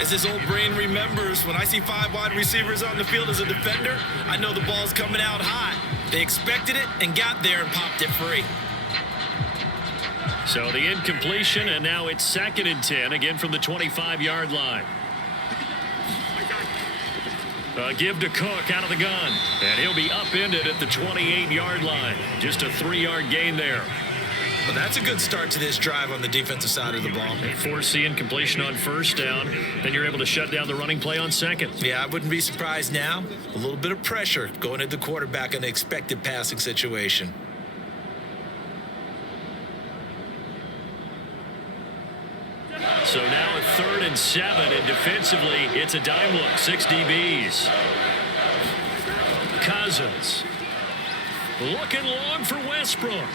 As his old brain remembers, when I see 5 wide receivers on the field as a defender, I know the ball's coming out hot. They expected it and got there and popped it free. So the incompletion, and now it's 2nd and 10, again from the 25-yard line. Give to Cook out of the gun, and he'll be upended at the 28-yard line. Just a 3-yard gain there. Well, that's a good start to this drive on the defensive side of the ball. They force the incompletion on 1st down, then you're able to shut down the running play on 2nd. Yeah, I wouldn't be surprised now. A little bit of pressure going at the quarterback in an expected passing situation. So now a 3rd and 7, and defensively, it's a dime look. 6 DBs. Cousins. Looking long for Westbrook.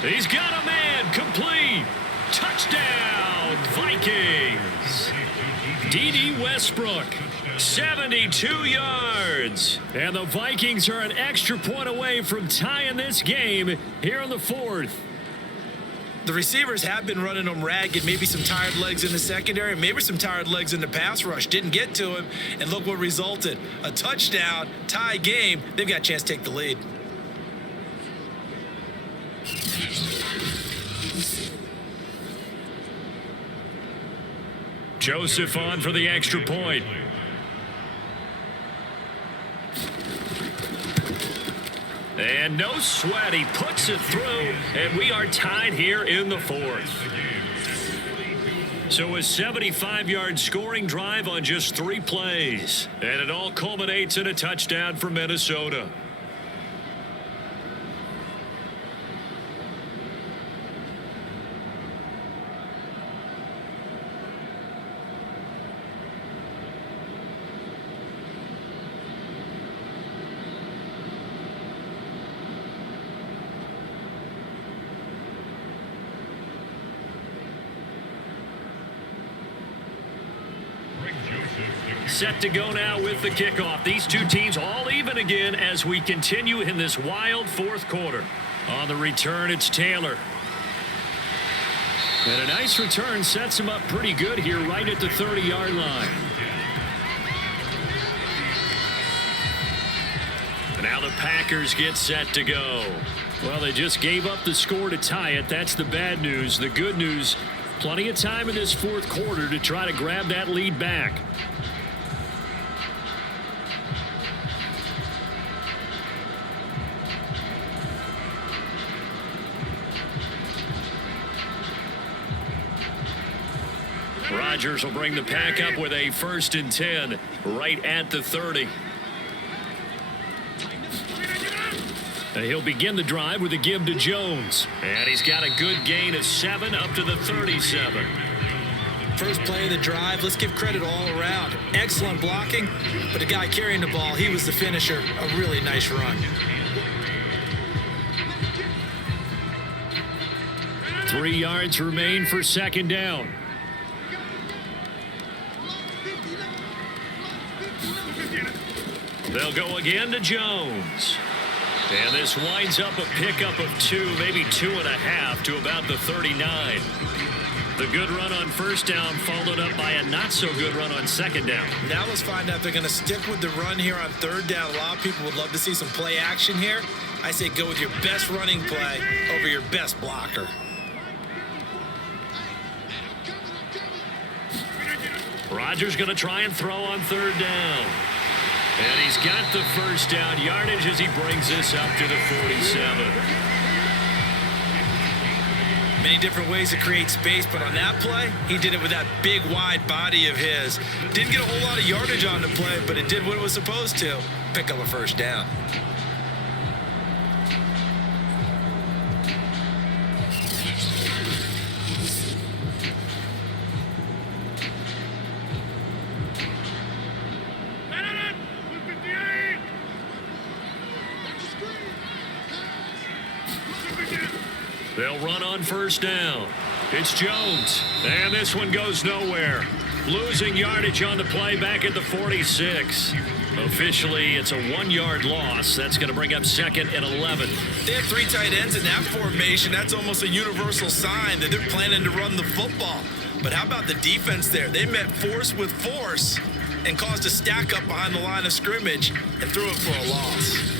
He's got a man. Complete. Touchdown, Vikings. D.D. Westbrook, 72 yards. And the Vikings are an extra point away from tying this game here in the 4th. The receivers have been running them ragged. Maybe some tired legs in the secondary, maybe some tired legs in the pass rush. Didn't get to him, and look what resulted. A touchdown, tie game. They've got a chance to take the lead. Joseph on for the extra point. And no sweat, he puts it through, and we are tied here in the 4th. So a 75-yard scoring drive on just 3 plays, and it all culminates in a touchdown for Minnesota. Set to go now with the kickoff. These two teams all even again as we continue in this wild 4th quarter. On the return, it's Taylor. And a nice return sets him up pretty good here right at the 30-yard line. And now the Packers get set to go. Well, they just gave up the score to tie it. That's the bad news. The good news, plenty of time in this 4th quarter to try to grab that lead back. Rodgers will bring the pack up with a 1st and 10 right at the 30. And he'll begin the drive with a give to Jones. And he's got a good gain of 7 up to the 37. First play of the drive, let's give credit all around. Excellent blocking, but the guy carrying the ball, he was the finisher. A really nice run. 3 yards remain for 2nd down. They'll go again to Jones. And this winds up a pickup of 2, maybe 2.5 to about the 39. The good run on 1st down followed up by a not-so-good run on 2nd down. Now let's find out if they're going to stick with the run here on 3rd down. A lot of people would love to see some play action here. I say go with your best running play over your best blocker. Rodgers going to try and throw on 3rd down. And he's got the first down yardage as he brings this up to the 47. Many different ways to create space, but on that play, he did it with that big, wide body of his. Didn't get a whole lot of yardage on the play, but it did what it was supposed to. Pick up a first down. They'll run on first down. It's Jones. And this one goes nowhere. Losing yardage on the play back at the 46. Officially, it's a 1-yard loss. That's going to bring up 2nd and 11. They have 3 tight ends in that formation. That's almost a universal sign that they're planning to run the football. But how about the defense there? They met force with force and caused a stack up behind the line of scrimmage and threw it for a loss.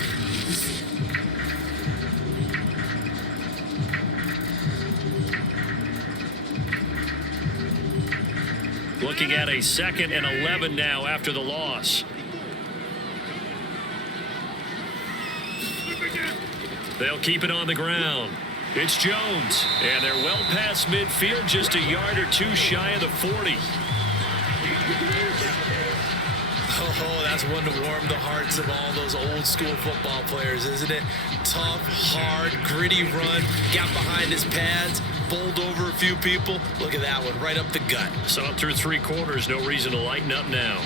Looking at a 2nd and 11 now after the loss. They'll keep it on the ground. It's Jones, and they're well past midfield, just a yard or 2 shy of the 40. Oh, that's one to warm the hearts of all those old school football players, isn't it? Tough, hard, gritty run, got behind his pads, bowled over a few people. Look at that one, right up the gut. Saw it through 3 quarters, no reason to lighten up now.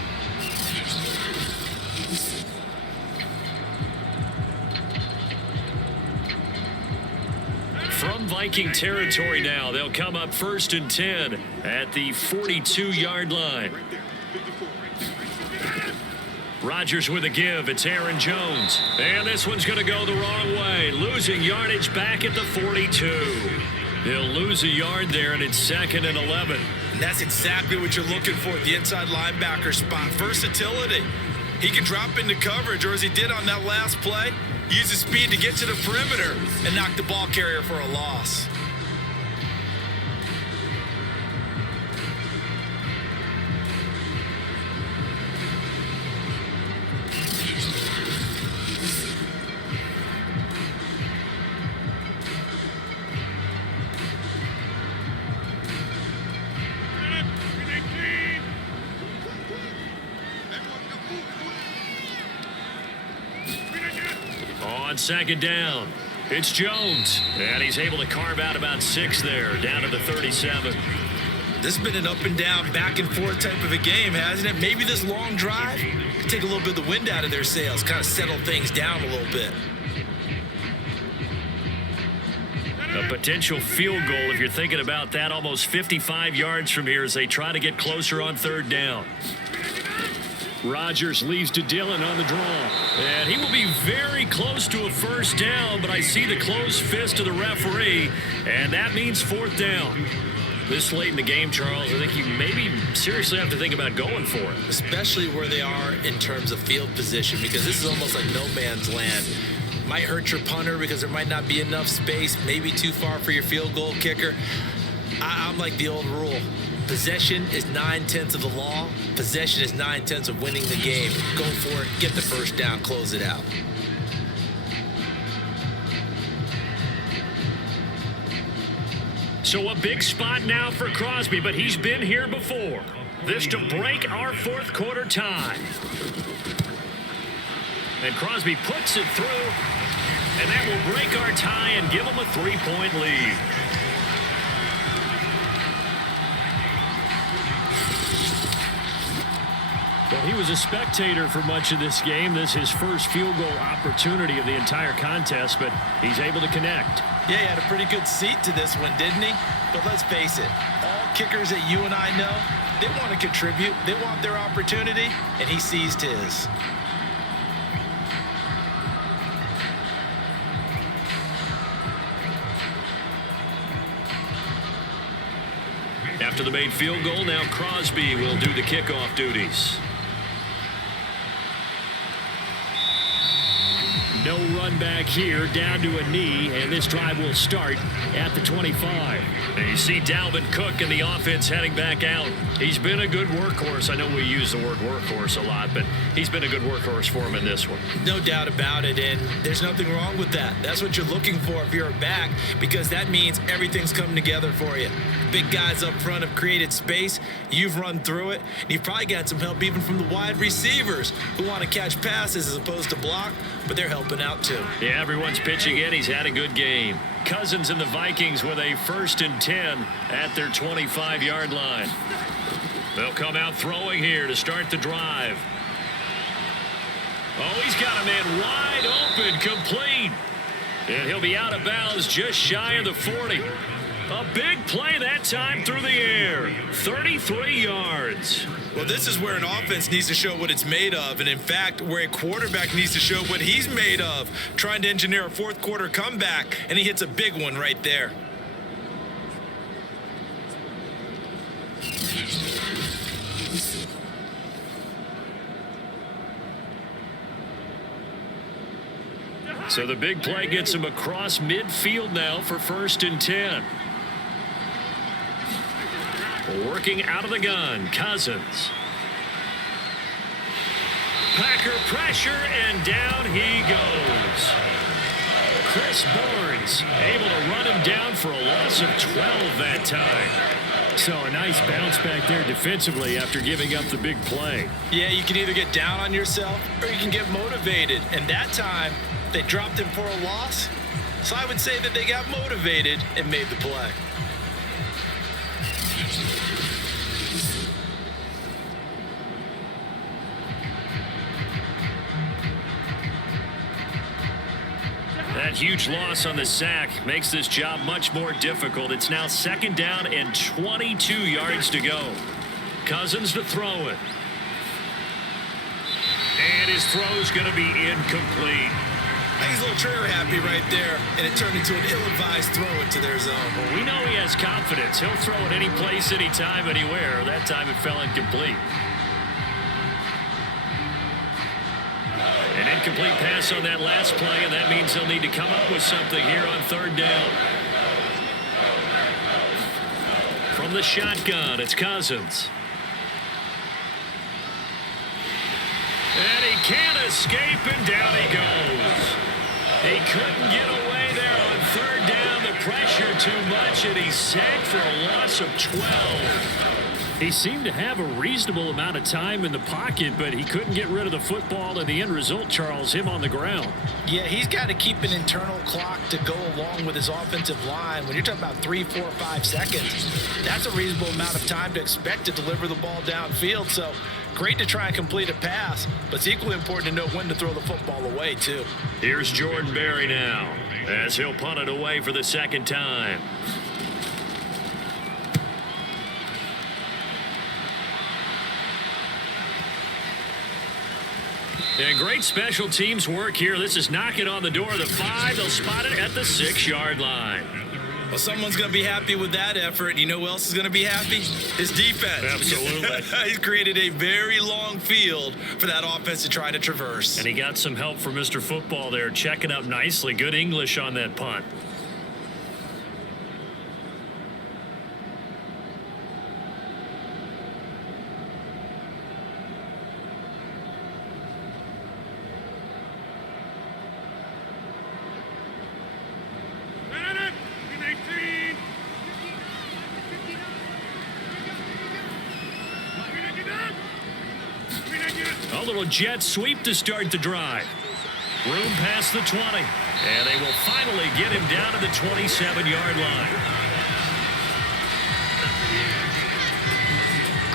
From Viking territory now, they'll come up 1st and 10 at the 42-yard line. Rodgers with a give. It's Aaron Jones. And this one's going to go the wrong way. Losing yardage back at the 42. He'll lose a yard there, and it's 2nd and 11. And that's exactly what you're looking for at the inside linebacker spot. Versatility. He can drop into coverage, or as he did on that last play, use his speed to get to the perimeter and knock the ball carrier for a loss. On 2nd down, it's Jones, and he's able to carve out about 6 there, down to the 37. This has been an up and down, back and forth type of a game, hasn't it? Maybe this long drive could take a little bit of the wind out of their sails, kind of settle things down a little bit. A potential field goal, if you're thinking about that, almost 55 yards from here as they try to get closer on 3rd down. Rodgers leaves to Dillon on the draw. And he will be very close to a first down, but I see the closed fist of the referee, and that means 4th down. This late in the game, Charles, I think you maybe seriously have to think about going for it. Especially where they are in terms of field position, because this is almost like no man's land. Might hurt your punter because there might not be enough space, maybe too far for your field goal kicker. I'm like the old rule. Possession is 9/10 of the law. Possession is 9/10 of winning the game. Go for it. Get the first down. Close it out. So a big spot now for Crosby, but he's been here before. This to break our 4th quarter tie. And Crosby puts it through, and that will break our tie and give him a 3-point lead. Well, he was a spectator for much of this game. This is his first field goal opportunity of the entire contest, but he's able to connect. Yeah, he had a pretty good seat to this one, didn't he? But let's face it, all kickers that you and I know, they want to contribute. They want their opportunity, and he seized his. After the made field goal, now Crosby will do the kickoff duties. No run run back here down to a knee, and this drive will start at the 25. And you see Dalvin Cook and the offense heading back out. He's been a good workhorse. I know we use the word workhorse a lot, but he's been a good workhorse for him in this one. No doubt about it, and there's nothing wrong with that. That's what you're looking for if you're a back, because that means everything's coming together for you. Big guys up front have created space. You've run through it. And you've probably got some help even from the wide receivers who want to catch passes as opposed to block, but they're helping out too. Yeah, everyone's pitching in. He's had a good game. Cousins and the Vikings with a 1st and 10 at their 25-yard line. They'll come out throwing here to start the drive. Oh, he's got a man wide open, complete. And he'll be out of bounds just shy of the 40. A big play that time through the air. 33 yards. Well, this is where an offense needs to show what it's made of, and in fact, where a quarterback needs to show what he's made of, trying to engineer a fourth quarter comeback, and he hits a big one right there. So the big play gets him across midfield now for 1st and 10. Working out of the gun, Cousins. Packer pressure, and down he goes. Chris Barnes able to run him down for a loss of 12 that time. So a nice bounce back there defensively after giving up the big play. Yeah, you can either get down on yourself or you can get motivated. And that time, they dropped him for a loss. So I would say that they got motivated and made the play. That huge loss on the sack makes this job much more difficult. It's now 2nd down and 22 yards to go. Cousins to throw it. And his throw's going to be incomplete. I think he's a little trigger happy right there, and it turned into an ill-advised throw into their zone. Well, we know he has confidence. He'll throw it any place, anytime, anywhere. That time it fell incomplete. An incomplete pass on that last play, and that means they'll need to come up with something here on 3rd down. From the shotgun, it's Cousins. And he can't escape, and down he goes. He couldn't get away there on 3rd down. The pressure too much, and he's sacked for a loss of 12. He seemed to have a reasonable amount of time in the pocket, but he couldn't get rid of the football, and the end result, Charles, him on the ground. Yeah, he's got to keep an internal clock to go along with his offensive line. When you're talking about 3, 4, 5 seconds, that's a reasonable amount of time to expect to deliver the ball downfield. So great to try and complete a pass, but it's equally important to know when to throw the football away, too. Here's Jordan Berry now, as he'll punt it away for the 2nd time. And great special teams work here. This is knocking on the door of the 5. They'll spot it at the 6-yard line. Well, someone's going to be happy with that effort. You know who else is going to be happy? His defense. Absolutely. He's created a very long field for that offense to try to traverse. And he got some help from Mr. Football there, checking up nicely. Good English on that punt. A little jet sweep to start the drive. Room past the 20. And they will finally get him down to the 27-yard line.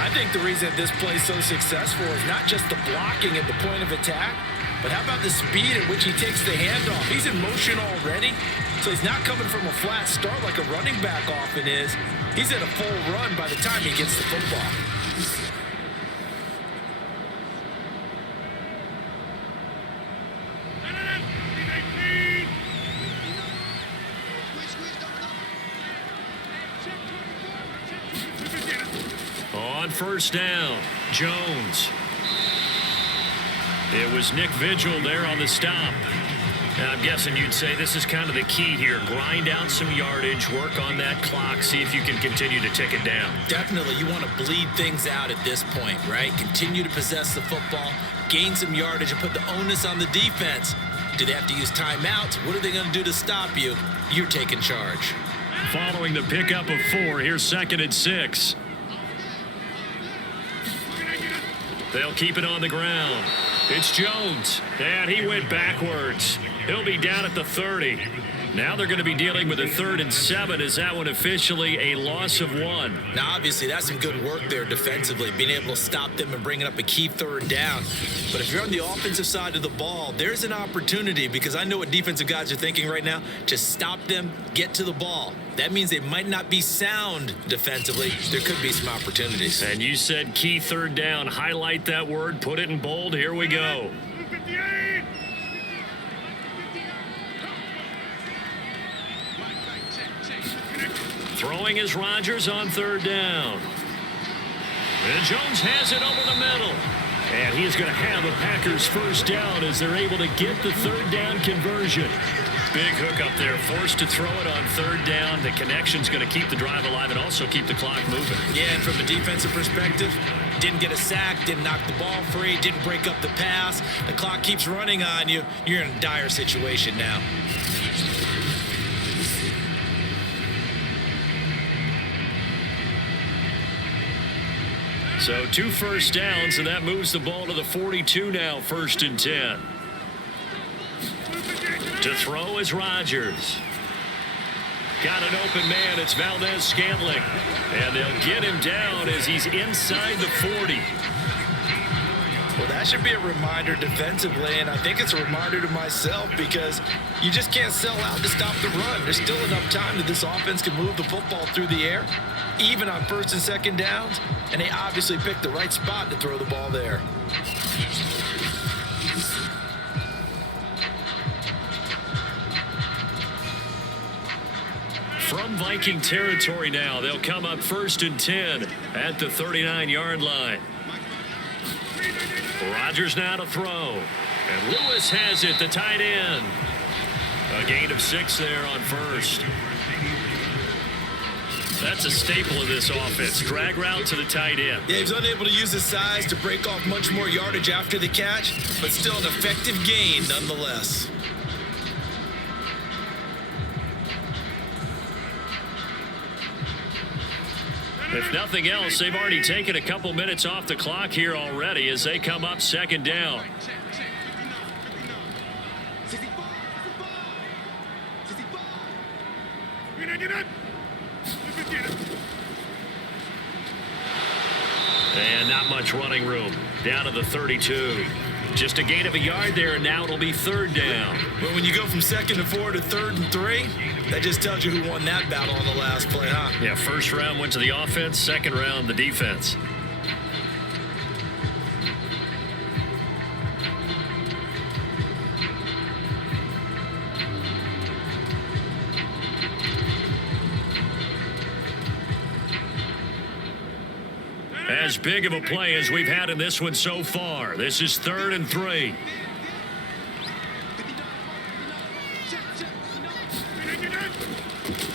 I think the reason this play is so successful is not just the blocking at the point of attack, but how about the speed at which he takes the handoff? He's in motion already, so he's not coming from a flat start like a running back often is. He's at a full run by the time he gets the football. On 1st down, Jones. It was Nick Vigil there on the stop. Now, I'm guessing you'd say this is kind of the key here. Grind out some yardage, work on that clock, see if you can continue to tick it down. Definitely, you want to bleed things out at this point, right? Continue to possess the football, gain some yardage, and put the onus on the defense. Do they have to use timeouts? What are they going to do to stop you? You're taking charge. Following the pickup of 4, here's 2nd and 6. They'll keep it on the ground. It's Jones, and he went backwards. He'll be down at the 30. Now they're going to be dealing with a 3rd and 7. Is that one officially a loss of 1? Now, obviously, that's some good work there defensively, being able to stop them and bringing up a key 3rd down. But if you're on the offensive side of the ball, there's an opportunity, because I know what defensive guys are thinking right now, to stop them, get to the ball. That means they might not be sound defensively. There could be some opportunities. And you said key 3rd down. Highlight that word, put it in bold. Here we go. Throwing is Rodgers on 3rd down. And Jones has it over the middle. And he's going to have the Packers 1st down as they're able to get the 3rd down conversion. Big hook up there, forced to throw it on 3rd down. The connection's going to keep the drive alive and also keep the clock moving. Yeah, and from a defensive perspective, didn't get a sack, didn't knock the ball free, didn't break up the pass. The clock keeps running on you. You're in a dire situation now. So 2 first downs, and that moves the ball to the 42 now, 1st and 10. To throw is Rodgers. Got an open man. It's Valdez-Scantling. And they'll get him down as he's inside the 40. Well, that should be a reminder defensively, and I think it's a reminder to myself, because you just can't sell out to stop the run. There's still enough time that this offense can move the football through the air, even on 1st and 2nd downs, and they obviously picked the right spot to throw the ball there. From Viking territory now, they'll come up 1st and 10 at the 39-yard line. Rodgers now to throw. And Lewis has it, the tight end. A gain of 6 there on 1st. That's a staple of this offense. Drag route to the tight end. Yeah, he's unable to use his size to break off much more yardage after the catch, but still an effective gain nonetheless. If nothing else, they've already taken a couple minutes off the clock here already as they come up 2nd down. And not much running room. Down to the 32. Just a gain of a yard there, and now it'll be 3rd down. Well, when you go from 2nd and 4 to 3rd and 3, that just tells you who won that battle on the last play, huh? Yeah, 1st round went to the offense, 2nd round the defense. As big of a play as we've had in this one so far. This is 3rd and 3.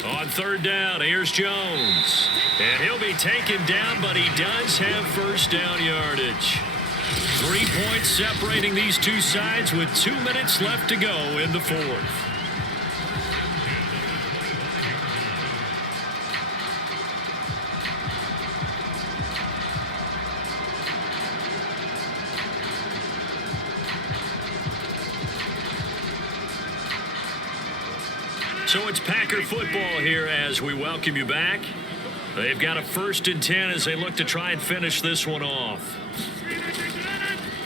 On 3rd down, here's Jones. And he'll be taken down, but he does have 1st down yardage. 3 points separating these two sides with 2 minutes left to go in the 4th. So it's Packer football here as we welcome you back. They've got a 1st and 10 as they look to try and finish this one off.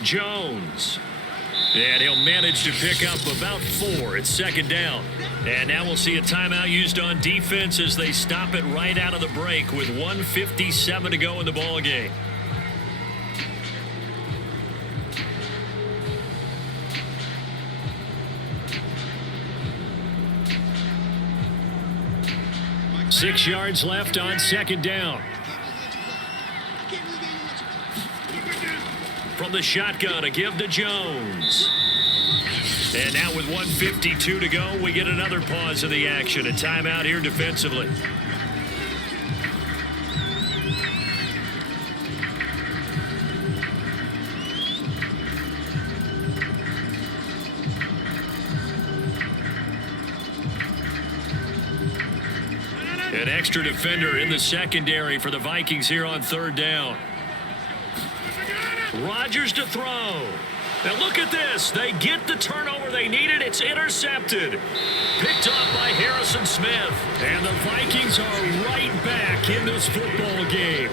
Jones. And he'll manage to pick up about 4. It's 2nd down. And now we'll see a timeout used on defense as they stop it right out of the break with 1:57 to go in the ball game. Six yards left on 2nd down. From the shotgun, a give to Jones. And now with 1:52 to go, we get another pause of the action. A timeout here defensively. An extra defender in the secondary for the Vikings here on third down. Rodgers to throw. Now look at this. They get the turnover they needed. It's intercepted. Picked off by Harrison Smith. And the Vikings are right back in this football game.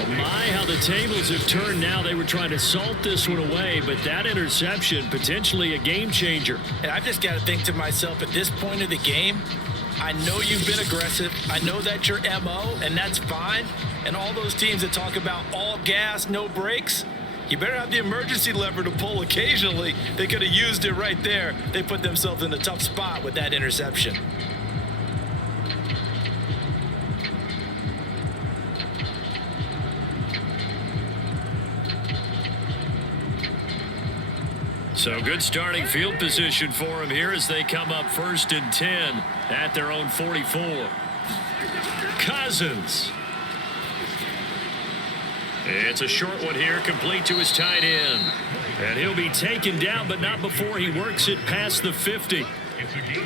Oh my, how the tables have turned now. They were trying to salt this one away, but that interception, potentially a game changer. And I've just got to think to myself, at this point of the game, I know you've been aggressive. I know that's your MO, and that's fine. And all those teams that talk about all gas, no brakes, you better have the emergency lever to pull occasionally. They could have used it right there. They put themselves in a tough spot with that interception. So good starting field position for them here as they come up 1st and 10 at their own 44. Cousins. It's a short one here, complete to his tight end. And he'll be taken down, but not before he works it past the 50.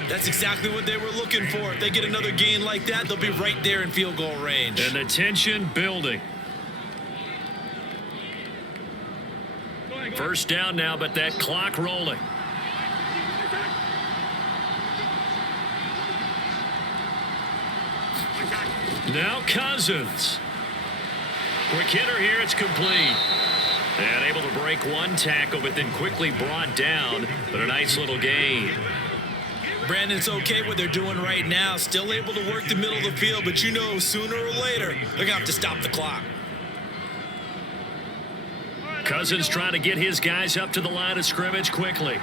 That's exactly what they were looking for. If they get another gain like that, they'll be right there in field goal range. And the tension building. First down now, but that clock rolling. Now Cousins. Quick hitter here, it's complete. And able to break one tackle, but then quickly brought down. But a nice little gain. Brandon, it's okay what they're doing right now. Still able to work the middle of the field, but you know sooner or later, they're going to have to stop the clock. Cousins trying to get his guys up to the line of scrimmage quickly.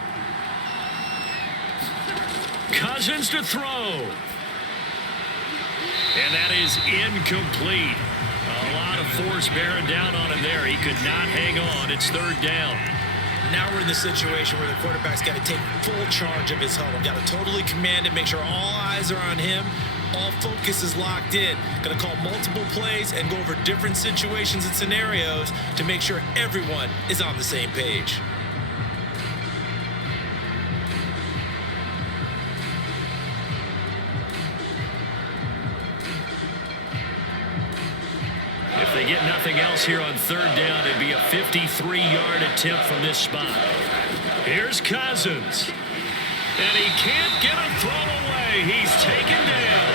Cousins to throw. And that is incomplete. A lot of force bearing down on him there. He could not hang on. It's third down. Now we're in the situation where the quarterback's got to take full charge of his huddle. Got to totally command it, make sure all eyes are on him. All focus is locked in. Going to call multiple plays and go over different situations and scenarios to make sure everyone is on the same page. If they get nothing else here on third down, it'd be a 53-yard attempt from this spot. Here's Cousins. And he can't get a throw away. He's taken down.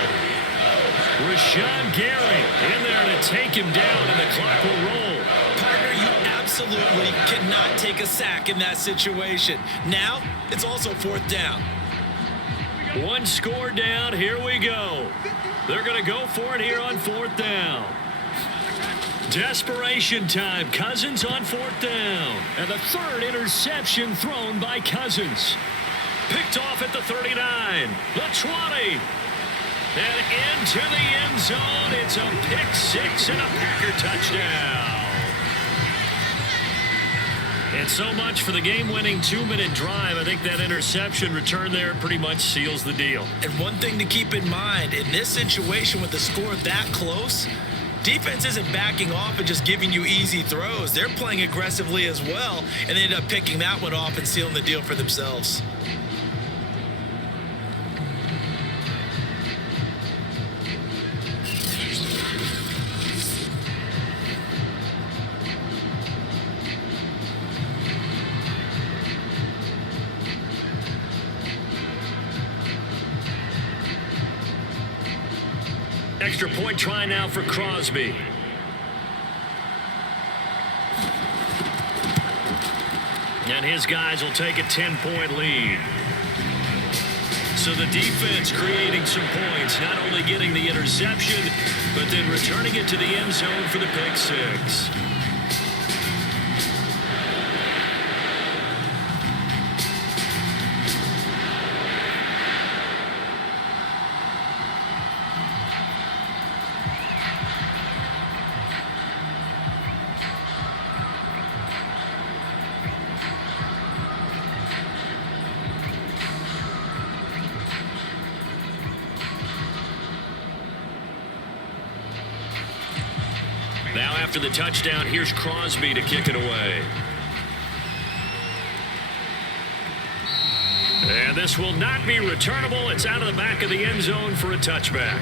Rashawn Gary in there to take him down, and the clock will roll. Partner, you absolutely cannot take a sack in that situation. Now, it's also fourth down. One score down. Here we go. They're going to go for it here on fourth down. Desperation time. Cousins on fourth down. And the third interception thrown by Cousins. Picked off at the 39. The 20. And into the end zone. It's a pick six and a Packer touchdown. And so much for the game-winning 2-minute drive. I think that interception return there pretty much seals the deal. And one thing to keep in mind, in this situation with the score that close, defense isn't backing off and just giving you easy throws. They're playing aggressively as well, and they end up picking that one off and sealing the deal for themselves. Extra point try now for Crosby. And his guys will take a 10-point lead. So the defense creating some points, not only getting the interception, but then returning it to the end zone for the pick six. after the touchdown. Here's Crosby to kick it away. And this will not be returnable. It's out of the back of the end zone for a touchback.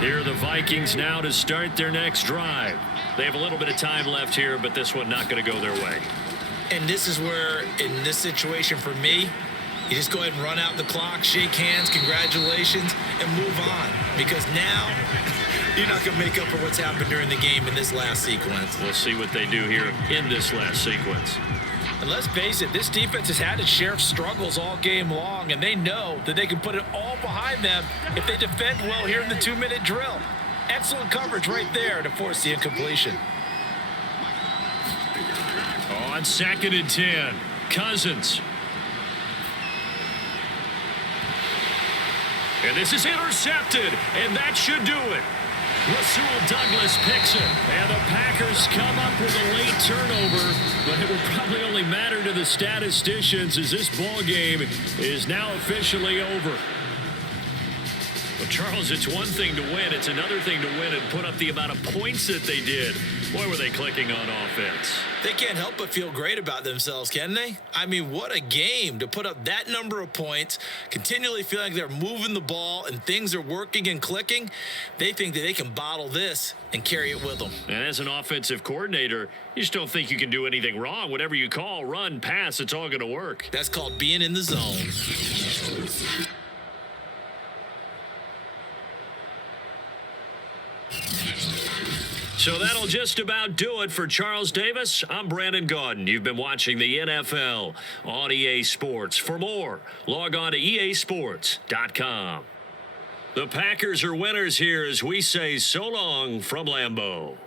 Here are the Vikings now to start their next drive. They have a little bit of time left here, but this one not going to go their way. And this is where, in this situation for me, you just go ahead and run out the clock, shake hands, congratulations, and move on. Because now, you're not going to make up for what's happened during the game in this last sequence. We'll see what they do here in this last sequence. And let's face it, this defense has had its share of struggles all game long, and they know that they can put it all behind them if they defend well here in the 2-minute drill. Excellent coverage right there to force the incompletion. On 2nd and 10, Cousins. And this is intercepted, and that should do it. Rasul Douglas picks it, and the Packers come up with a late turnover, but it will probably only matter to the statisticians as this ball game is now officially over. Well, Charles, it's one thing to win. It's another thing to win and put up the amount of points that they did. Boy, were they clicking on offense. They can't help but feel great about themselves, can they? I mean, what a game to put up that number of points, continually feeling like they're moving the ball and things are working and clicking. They think that they can bottle this and carry it with them. And as an offensive coordinator, you just don't think you can do anything wrong. Whatever you call, run, pass, it's all going to work. That's called being in the zone. So that'll just about do it for Charles Davis. I'm Brandon Gaudin. You've been watching the NFL on EA Sports. For more, log on to easports.com. The Packers are winners here as we say so long from Lambeau.